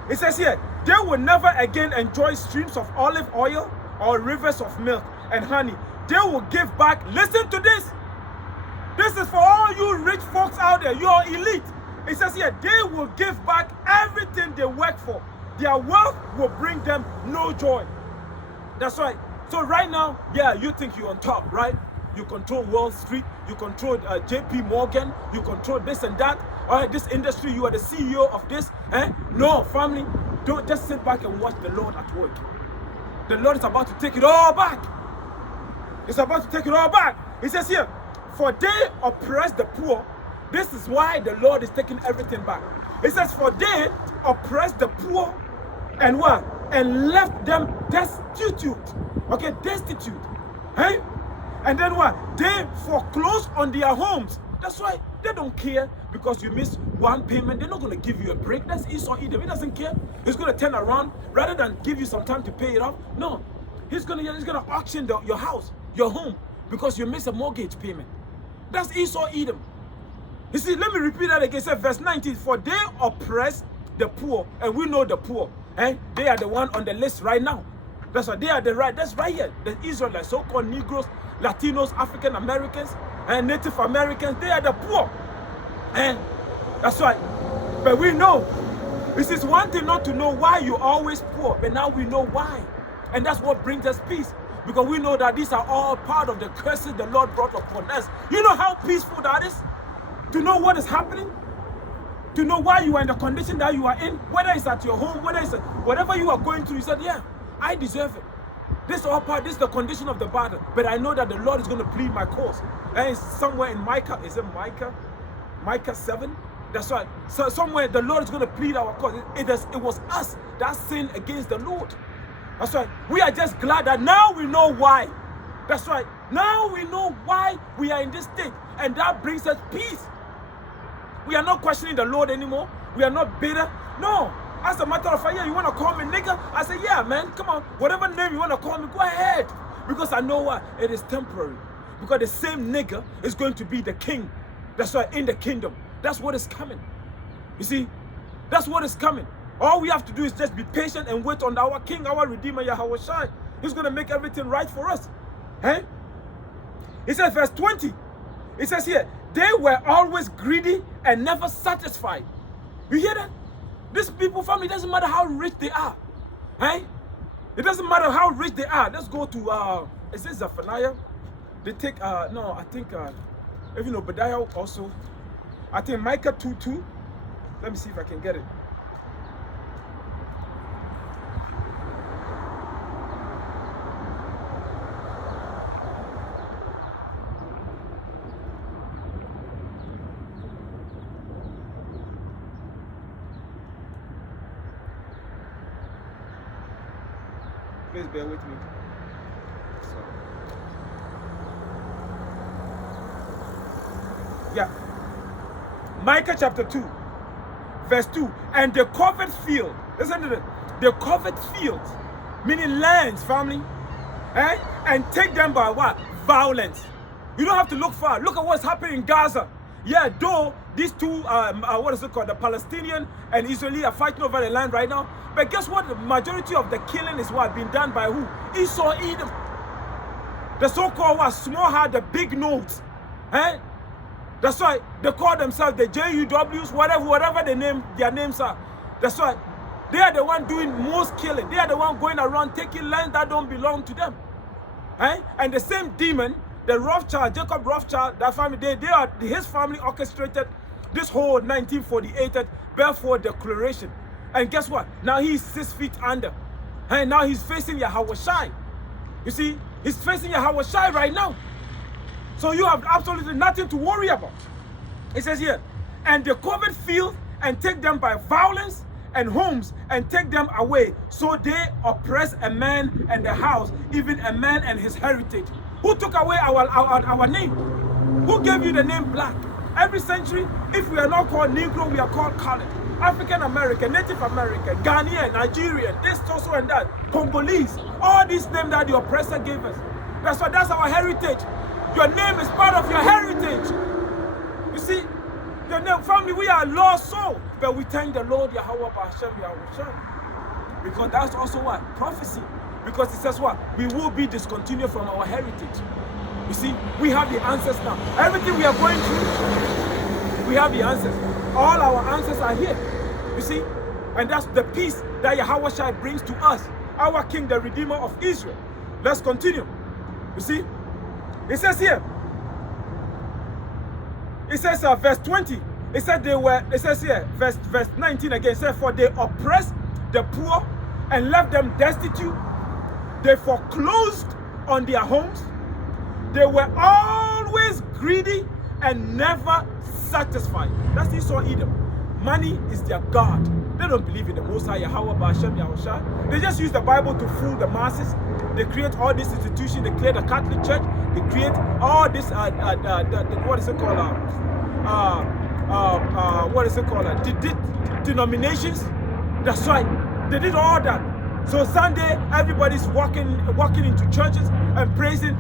It says here, they will never again enjoy streams of olive oil or rivers of milk and honey. They will give back. Listen to this. This is for all you rich folks out there. You are elite. It says here, they will give back everything they work for. Their wealth will bring them no joy. That's right. So right now, yeah, you think you're on top, right? You control Wall Street, you control JP Morgan, you control this and that. All right, this industry, you are the CEO of this. No, family, don't just sit back and watch the Lord at work. The Lord is about to take it all back. It's about to take it all back. He says here, for they oppress the poor. This is why the Lord is taking everything back. It says, for they oppress the poor and what? And left them destitute. Okay, destitute. Hey? And then what? They foreclose on their homes. That's right. They don't care because you miss one payment. They're not going to give you a break. That's Esau Edom. He doesn't care. He's going to turn around rather than give you some time to pay it off. No, he's going to auction your house, your home, because you miss a mortgage payment. That's Esau Edom. You see, let me repeat that again. It says verse 19. For they oppress the poor, and we know the poor. They are the one on the list right now. That's why they are that's right here. The Israelites, so-called Negroes, Latinos, African Americans, and Native Americans, they are the poor. And that's right. But we know, this is one thing not to know why you're always poor, but now we know why. And that's what brings us peace. Because we know that these are all part of the curses the Lord brought upon us. You know how peaceful that is? To know what is happening? To know why you are in the condition that you are in, whether it's at your home, whether it's whatever you are going through, you said, yeah, I deserve it. This is all part, this is the condition of the battle. But I know that the Lord is going to plead my cause. And it's somewhere in Micah, is it Micah? Micah 7? That's right. So somewhere the Lord is going to plead our cause. It was us that sinned against the Lord. That's right. We are just glad that now we know why. That's right. Now we know why we are in this state. And that brings us peace. We are not questioning the Lord anymore. We are not bitter. No. As a matter of fact, yeah, you want to call me nigga? I say, yeah, man, come on. Whatever name you want to call me, go ahead. Because I know what? It is temporary. Because the same nigga is going to be the king. That's right, in the kingdom. That's what is coming. You see? That's what is coming. All we have to do is just be patient and wait on our king, our redeemer, Yahawashi. He's going to make everything right for us. It says verse 20. It says here, They were always greedy and never satisfied. You hear that? These people, family, it doesn't matter how rich they are. Eh? It doesn't matter how rich they are. Let's go to, is this Zephaniah? They take, no, I think, even Obadiah also. I think Micah 2:2. Let me see if I can get it. Please bear with me. So, yeah. Micah chapter 2, verse 2. And the covered field, listen to this, the covered fields, meaning lands, family, and take them by what? Violence. You don't have to look far. Look at what's happening in Gaza. Yeah, though these two, what is it called? The Palestinian and Israeli are fighting over the land right now. But guess what? The majority of the killing is what? Being done by who? Esau, Edom. The so-called what? Small heart, the big notes. That's why they call themselves the JUWs, whatever their names are. That's why they are the one doing most killing. They are the one going around taking lands that don't belong to them. And the same demon, the Rawchaa, Jacob Rawchaa, that family, his family orchestrated this whole 1948 Balfour Declaration. And guess what? Now he's 6 feet under. And now he's facing Yahawashi. You see, he's facing Yahawashi right now. So you have absolutely nothing to worry about. It says here, and they covered field and take them by violence, and homes and take them away. So they oppress a man and the house, even a man and his heritage. Who took away our name? Who gave you the name black? Every century, if we are not called Negro, we are called colored. African American, Native American, Ghanaian, Nigerian, this, also, and that, Congolese, all these names that the oppressor gave us. That's why that's our heritage. Your name is part of your heritage. You see, your name, family, we are lost soul, but we thank the Lord, Yahawah, Bahasham, Yahawah. Because that's also what? Prophecy. Because it says what? We will be discontinued from our heritage. You see, we have the answers now. Everything we are going through, we have the answers. All our answers are here. You see? And that's the peace that Yahawashi brings to us. Our King, the Redeemer of Israel. Let's continue. You see? It says here. It says verse 20. It said they were, it says here, verse 19 again. It says, for they oppressed the poor and left them destitute. They foreclosed on their homes. They were always greedy and never satisfied. That's Esau, Edom. Money is their God. They don't believe in the Most High, Yahawah, Bahasham, Yahawashi. They just use the Bible to fool the masses. They create all these institutions. They create the Catholic Church. They create all this, what is it called? What is it called? Denominations. That's right. They did all that. So Sunday, everybody's walking into churches and praising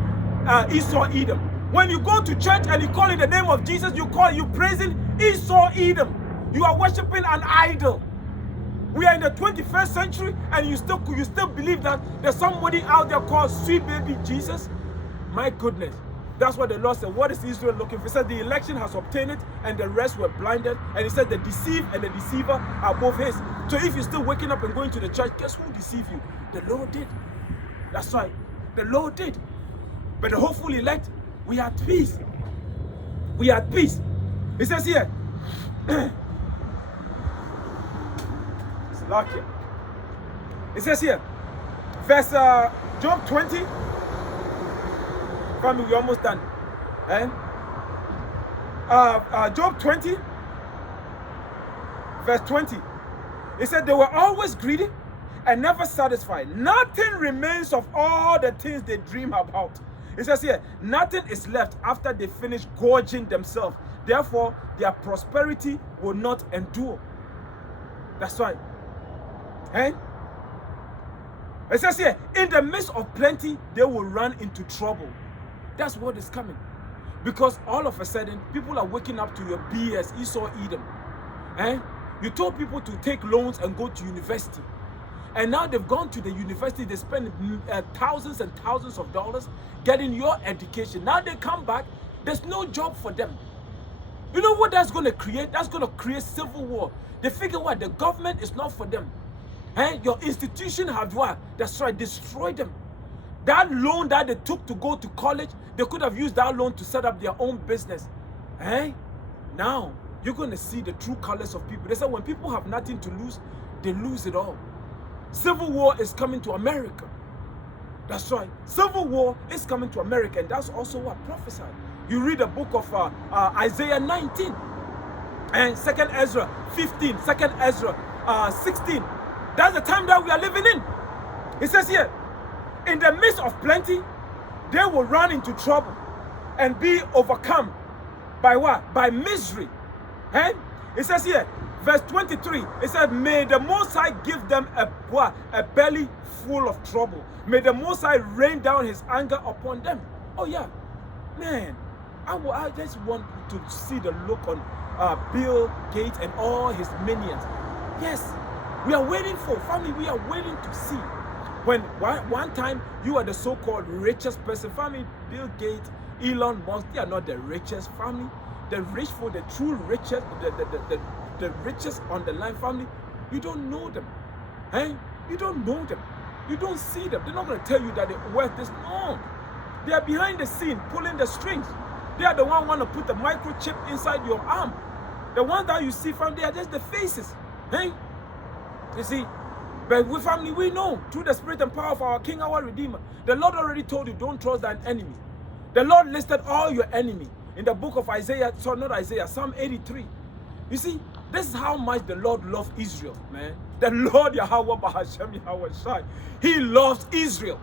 Esau, Edom. When you go to church and you call in the name of Jesus, you praising Esau, Edom. You are worshiping an idol. We are in the 21st century, and you still believe that there's somebody out there called sweet baby Jesus? My goodness. That's what the Lord said. What is Israel looking for? He said the election has obtained it, and the rest were blinded. And he said the deceived and the deceiver are both his. So if you're still waking up and going to the church, guess who deceived you? The Lord did. That's right. The Lord did. But the hopeful elect, we are at peace. We are at peace. It says here. It says here, verse Job 20. Family, we're almost done. Job 20, verse 20. It said they were always greedy and never satisfied. Nothing remains of all the things they dream about. It says here, nothing is left after they finish gorging themselves. Therefore, their prosperity will not endure. That's right. It says here, in the midst of plenty, they will run into trouble. That's what is coming. Because all of a sudden, people are waking up to your BS, Esau, Edom. You told people to take loans and go to university. And now they've gone to the university, they spend thousands and thousands of dollars getting your education. Now they come back, there's no job for them. You know what that's going to create? That's going to create civil war. They figure what? The government is not for them. Your institution have what? That's right, destroy them. That loan that they took to go to college, they could have used that loan to set up their own business. Now, you're going to see the true colors of people. They say when people have nothing to lose, they lose it all. Civil war is coming to America. That's right. Civil war is coming to America, and that's also what prophesied. You read the book of Isaiah 19 and 2nd Ezra 15, 2nd Ezra 16. That's the time that we are living in. It says here, in the midst of plenty, they will run into trouble and be overcome by what? By misery. It says here, verse 23, it says, may the Most High give them a belly full of trouble. May the Most High rain down his anger upon them. Oh yeah, man, I just want to see the look on Bill Gates and all his minions. Yes, we are waiting for, family, we are waiting to see. When one time you are the so-called richest person, family, Bill Gates, Elon Musk, they are not the richest family. The rich for the true richest, the richest on the line, family, you don't know them. You don't know them. You don't see them. They're not going to tell you that they're worth this. No. They are behind the scene, pulling the strings. They are the one want to put the microchip inside your arm. The ones that you see, family, they are just the faces. You see, but we family, we know through the spirit and power of our King, our Redeemer. The Lord already told you, don't trust thine enemy. The Lord listed all your enemy in the book of Isaiah, sorry, not Isaiah, Psalm 83. You see, this is how much the Lord loves Israel, man. The Lord Yahawah, Bahasham, Yahawashi, he loves Israel.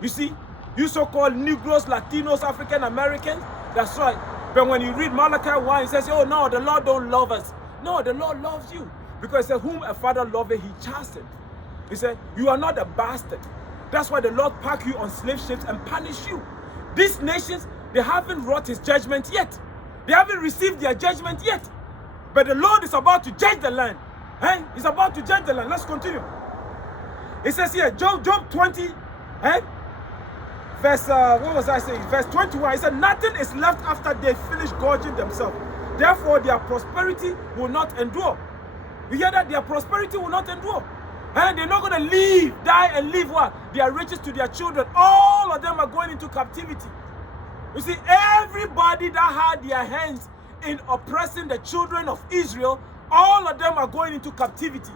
You see, you so-called Negroes, Latinos, African Americans, that's right. But when you read Malachi 1, it says, oh no, the Lord don't love us. No, the Lord loves you. Because it said, whom a father loveth, he chastened. He said, you are not a bastard. That's why the Lord pack you on slave ships and punish you. These nations, they haven't wrought his judgment yet. They haven't received their judgment yet. But the Lord is about to judge the land. He's about to judge the land. Let's continue. It says here, Job 20, verse, what was I saying? Verse 21, it said, nothing is left after they finish gorging themselves. Therefore, their prosperity will not endure. You hear that? Their prosperity will not endure. And they're not going to die and leave what? Their riches to their children. All of them are going into captivity. You see, everybody that had their hands in oppressing the children of Israel, all of them are going into captivity.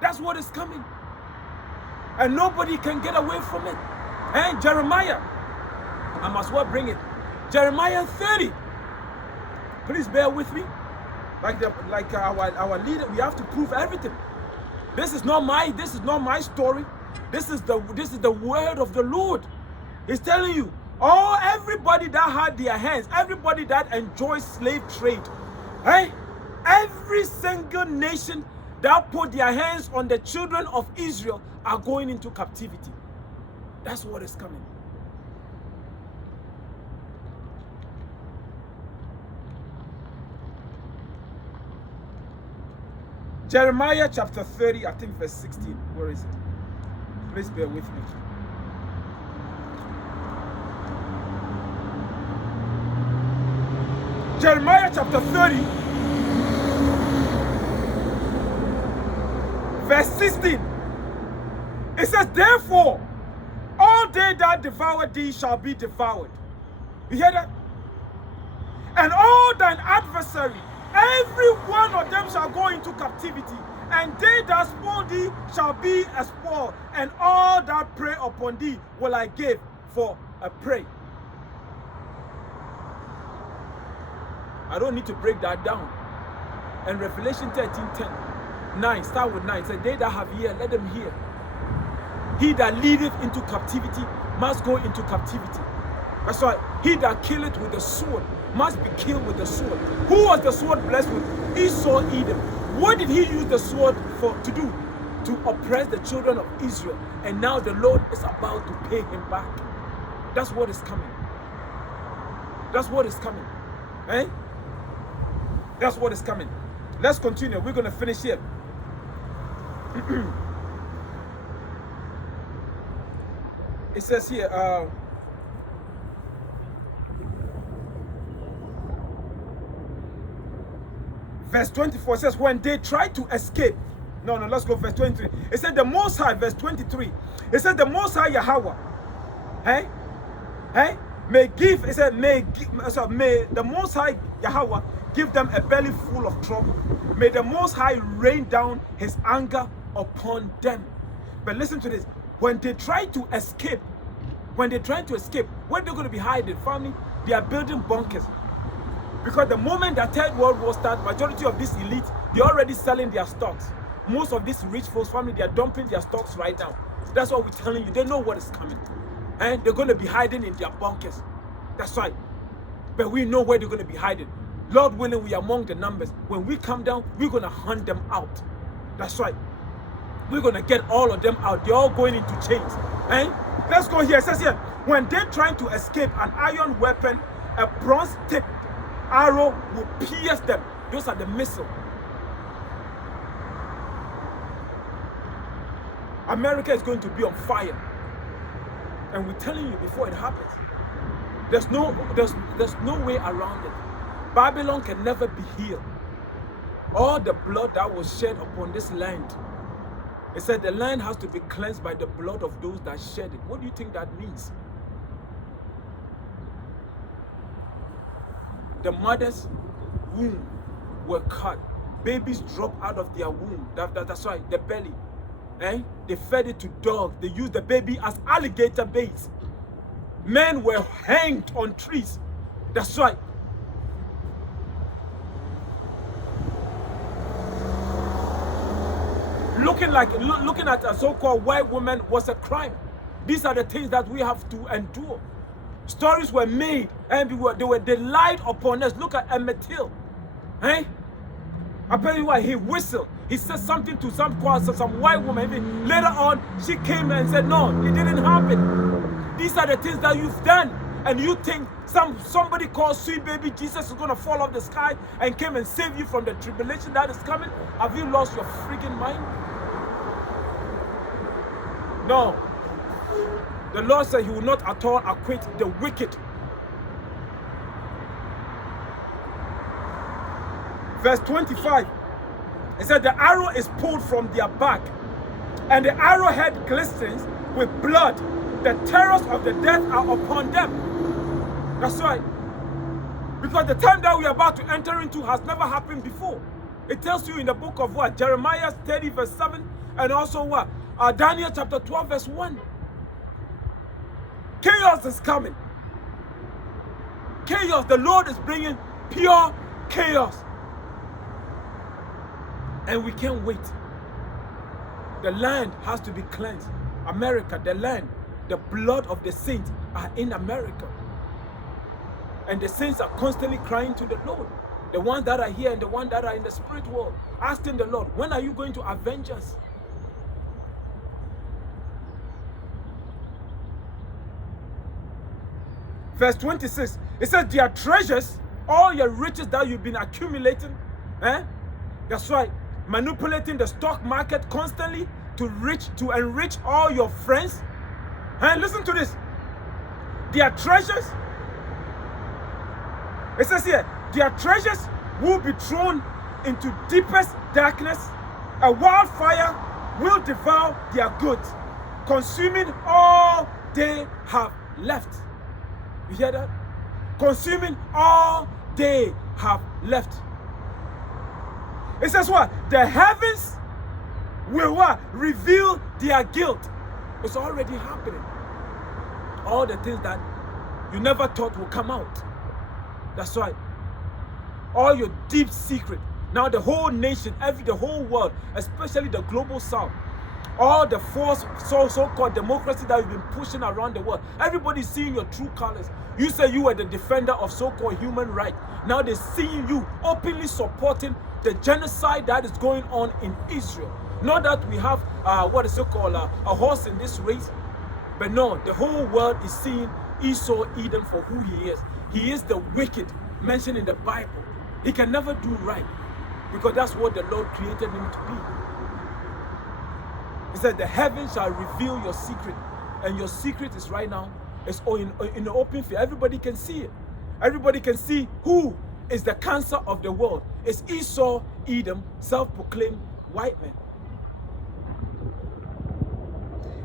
That's what is coming. And nobody can get away from it. And Jeremiah, I must well bring it. Jeremiah 30. Please bear with me. Like our leader, we have to prove everything. This is not my story. This is the word of the Lord. He's telling you, everybody that had their hands, everybody that enjoys slave trade, every single nation that put their hands on the children of Israel are going into captivity. That's what is coming. Jeremiah chapter 30, I think verse 16. Where is it? Please bear with me. Jeremiah chapter 30, verse 16. It says, therefore, all they that devour thee shall be devoured. You hear that? And all thine adversary, every one of them shall go into captivity, and they that spoil thee shall be a spoil, and all that prey upon thee will I give for a prey. I don't need to break that down. And Revelation 13:10, 9, start with 9, said, they that have ear, let them hear. He that leadeth into captivity must go into captivity. That's why he that killeth with the sword must be killed with the sword. Who was the sword blessed with? Esau, Edom. What did he use the sword to do? To oppress the children of Israel. And now the Lord is about to pay him back. That's what is coming. That's what is coming. That's what is coming. Let's continue. We're going to finish here. It says here, Verse 24 says, when they tried to escape, no, let's go verse 23. It said the Most High, verse 23. It said the Most High Yahawah, may give, it said, may the Most High Yahawah give them a belly full of trouble. May the Most High rain down his anger upon them. But listen to this. When they try to escape, where they're going to be hiding, family? They are building bunkers. Because the moment that Third World War starts, majority of this elite, they're already selling their stocks. Most of these rich folks, family, they are dumping their stocks right now. So that's what we're telling you. They know what is coming. And they're going to be hiding in their bunkers. That's right. But we know where they're going to be hiding. Lord willing, we are among the numbers. When we come down, we're going to hunt them out. That's right. We're going to get all of them out. They're all going into chains. Let's go here. It says here, when they're trying to escape, an iron weapon, a bronze-tipped arrow will pierce them. Those are the missiles. America is going to be on fire. And we're telling you before it happens. There's no way around it. Babylon can never be healed. All the blood that was shed upon this land, it said the land has to be cleansed by the blood of those that shed it. What do you think that means? The mother's womb were cut. Babies dropped out of their womb. That's right, the belly. They fed it to dogs. They used the baby as alligator baits. Men were hanged on trees. That's right. Looking at a so-called white woman was a crime. These are the things that we have to endure. Stories were made and they lied upon us. Look at Emmett Till. I tell you what, he whistled. He said something to some white woman. Later on, she came and said, no, it didn't happen. These are the things that you've done. And you think somebody called sweet baby Jesus is going to fall off the sky and came and save you from the tribulation that is coming? Have you lost your freaking mind? No. The Lord said he will not at all acquit the wicked. Verse 25. It said the arrow is pulled from their back, and the arrowhead glistens with blood. The terrors of the death are upon them. That's right. Because the time that we are about to enter into has never happened before. It tells you in the book of what? Jeremiah 30 verse 7, and also what? Daniel chapter 12 verse 1. Chaos is coming. Chaos. The Lord is bringing pure chaos. And we can't wait. The land has to be cleansed. America, the land, the blood of the saints are in America. And the saints are constantly crying to the Lord. The ones that are here and the ones that are in the spirit world, asking the Lord, when are you going to avenge us? Verse 26, it says, their treasures, all your riches that you've been accumulating, that's right, manipulating the stock market constantly to enrich all your friends. And listen to this. Their treasures, it says here, their treasures will be thrown into deepest darkness. A wildfire will devour their goods, consuming all they have left. You hear that? Consuming all they have left. It says what? The heavens will what? Reveal their guilt. It's already happening. All the things that you never thought would come out. That's right. All your deep secret. Now the whole nation, the whole world, especially the global south, all the false so-called democracy that you've been pushing around the world, everybody's seeing your true colors. You say you were the defender of so-called human rights. Now they're seeing you openly supporting the genocide that is going on in Israel. Not that we have what is so-called a horse in this race, but no, the whole world is seeing Esau Edom for who he is. He is the wicked mentioned in the Bible. He can never do right because that's what the Lord created him to be. He said the heavens shall reveal your secret, and your secret is right now. It's in the open field. Everybody can see it. Everybody can see who is the cancer of the world. is Esau, Edom, self-proclaimed white men.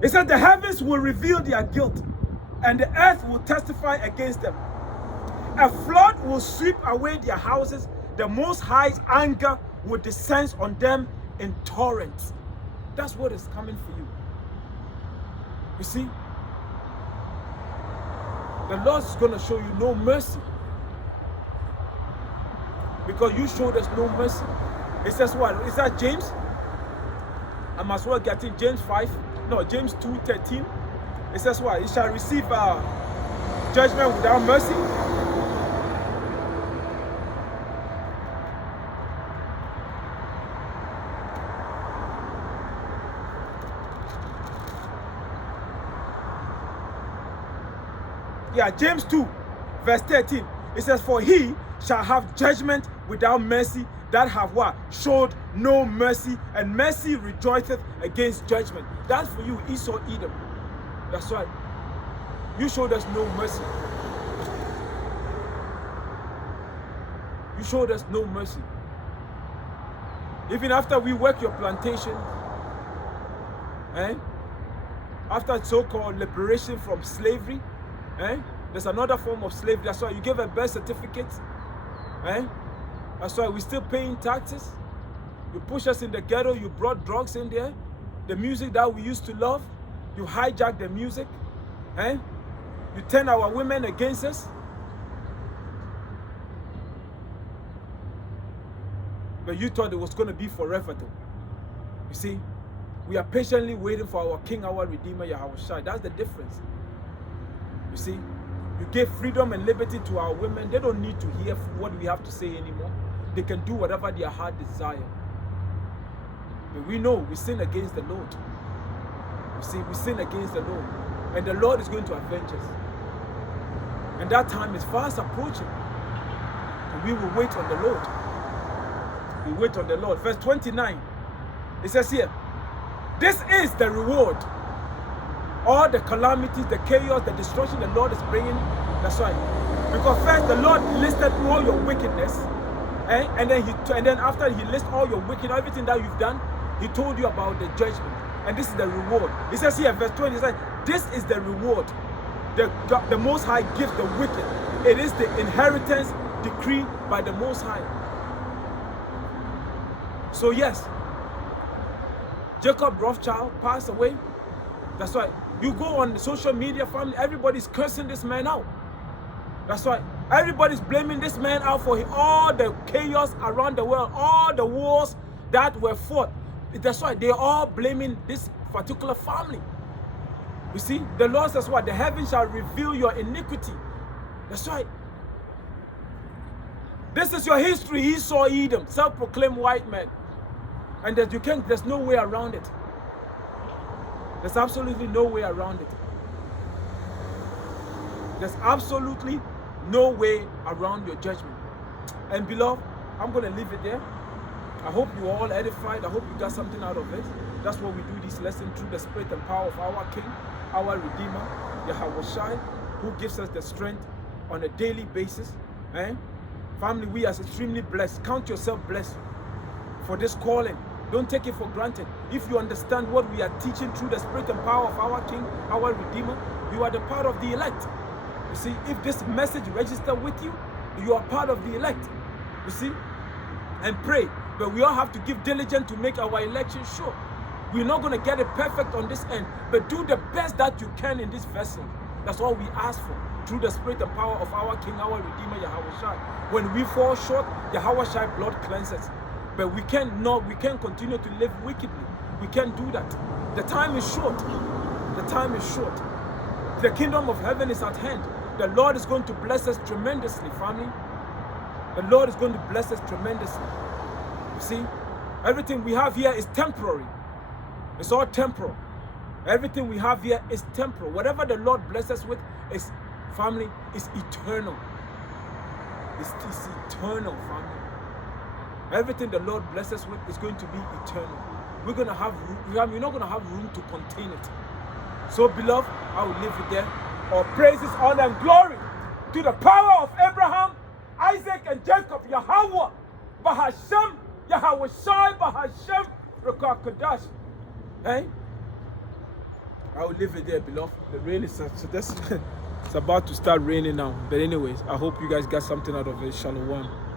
It said the heavens will reveal their guilt and the earth will testify against them. A flood will sweep away their houses. The Most High's anger will descend on them in torrents. That's what is coming for you. You see, the Lord is going to show you no mercy because you showed us no mercy. It says what? Is that James? I must well get in James 5. No, James 2:13. It says what? It shall receive judgment without mercy. Yeah, James 2, verse 13. It says, for he shall have judgment without mercy that have what? Showed no mercy, and mercy rejoiceth against judgment. That's for you, Esau, Edom. That's right. You showed us no mercy. You showed us no mercy. Even after we work your plantation, after so-called liberation from slavery, there's another form of slavery. That's why you gave a birth certificate. That's why we're still paying taxes. You push us in the ghetto. You brought drugs in there. The music that we used to love, you hijacked the music. You turn our women against us. But you thought it was going to be forever though. You see, we are patiently waiting for our King, our Redeemer, Yahawashi. That's the difference. You see, you gave freedom and liberty to our women. They don't need to hear what we have to say anymore. They can do whatever their heart desire. But we know we sin against the Lord. You see, we sin against the Lord. And the Lord is going to avenge us. And that time is fast approaching. And we will wait on the Lord. We wait on the Lord. Verse 29. It says here, this is the reward. All the calamities, the chaos, the destruction the Lord is bringing. That's right. Because first the Lord listed all your wickedness, and then after He lists all your wicked, everything that you've done, He told you about the judgment, and this is the reward. It says here, verse 20, it says, "This is the reward the Most High gives the wicked. It is the inheritance decreed by the Most High." So yes, Jacob Rawchaa passed away. That's right. You go on social media, family, everybody's cursing this man out. That's right. Everybody's blaming this man out for all the chaos around the world, all the wars that were fought. That's why they're all blaming this particular family. You see, the Lord says what? The heavens shall reveal your iniquity. That's right. This is your history. Esau, Edom, self-proclaimed white man. And that there's no way around it. There's absolutely no way around it. There's absolutely no way around your judgment. And beloved, I'm going to leave it there. I hope you are all edified. I hope you got something out of it. That's why we do this lesson through the spirit and power of our King, our Redeemer, Yahawashi, who gives us the strength on a daily basis. Family, we are extremely blessed. Count yourself blessed for this calling. Don't take it for granted. If you understand what we are teaching through the spirit and power of our King, our Redeemer, you are the part of the elect. You see, if this message register with you, you are part of the elect. You see, and pray. But we all have to give diligence to make our election sure. We're not going to get it perfect on this end, but do the best that you can in this vessel. That's all we ask for through the spirit and power of our King, our Redeemer, Yahawashi. When we fall short, Yahawashi blood cleanses. But we can't continue to live wickedly. We can't do that. The time is short. The time is short. The kingdom of heaven is at hand. The Lord is going to bless us tremendously, family. The Lord is going to bless us tremendously. You see, everything we have here is temporary. It's all temporal. Everything we have here is temporal. Whatever the Lord blesses us with is, family, is eternal. It's eternal, family. Everything the Lord blesses us with is going to be eternal. We're going to have room. We're not going to have room to contain it. So, beloved, I will leave it there. All praises, honor, and glory to the power of Abraham, Isaac, and Jacob, Yahawah. Bahasham, Yahawashi, Bahasham, Rawchaa, Qadash. Hey? I will leave it there, beloved. The rain is so that's it's about to start raining now. But anyways, I hope you guys got something out of it. Shalom.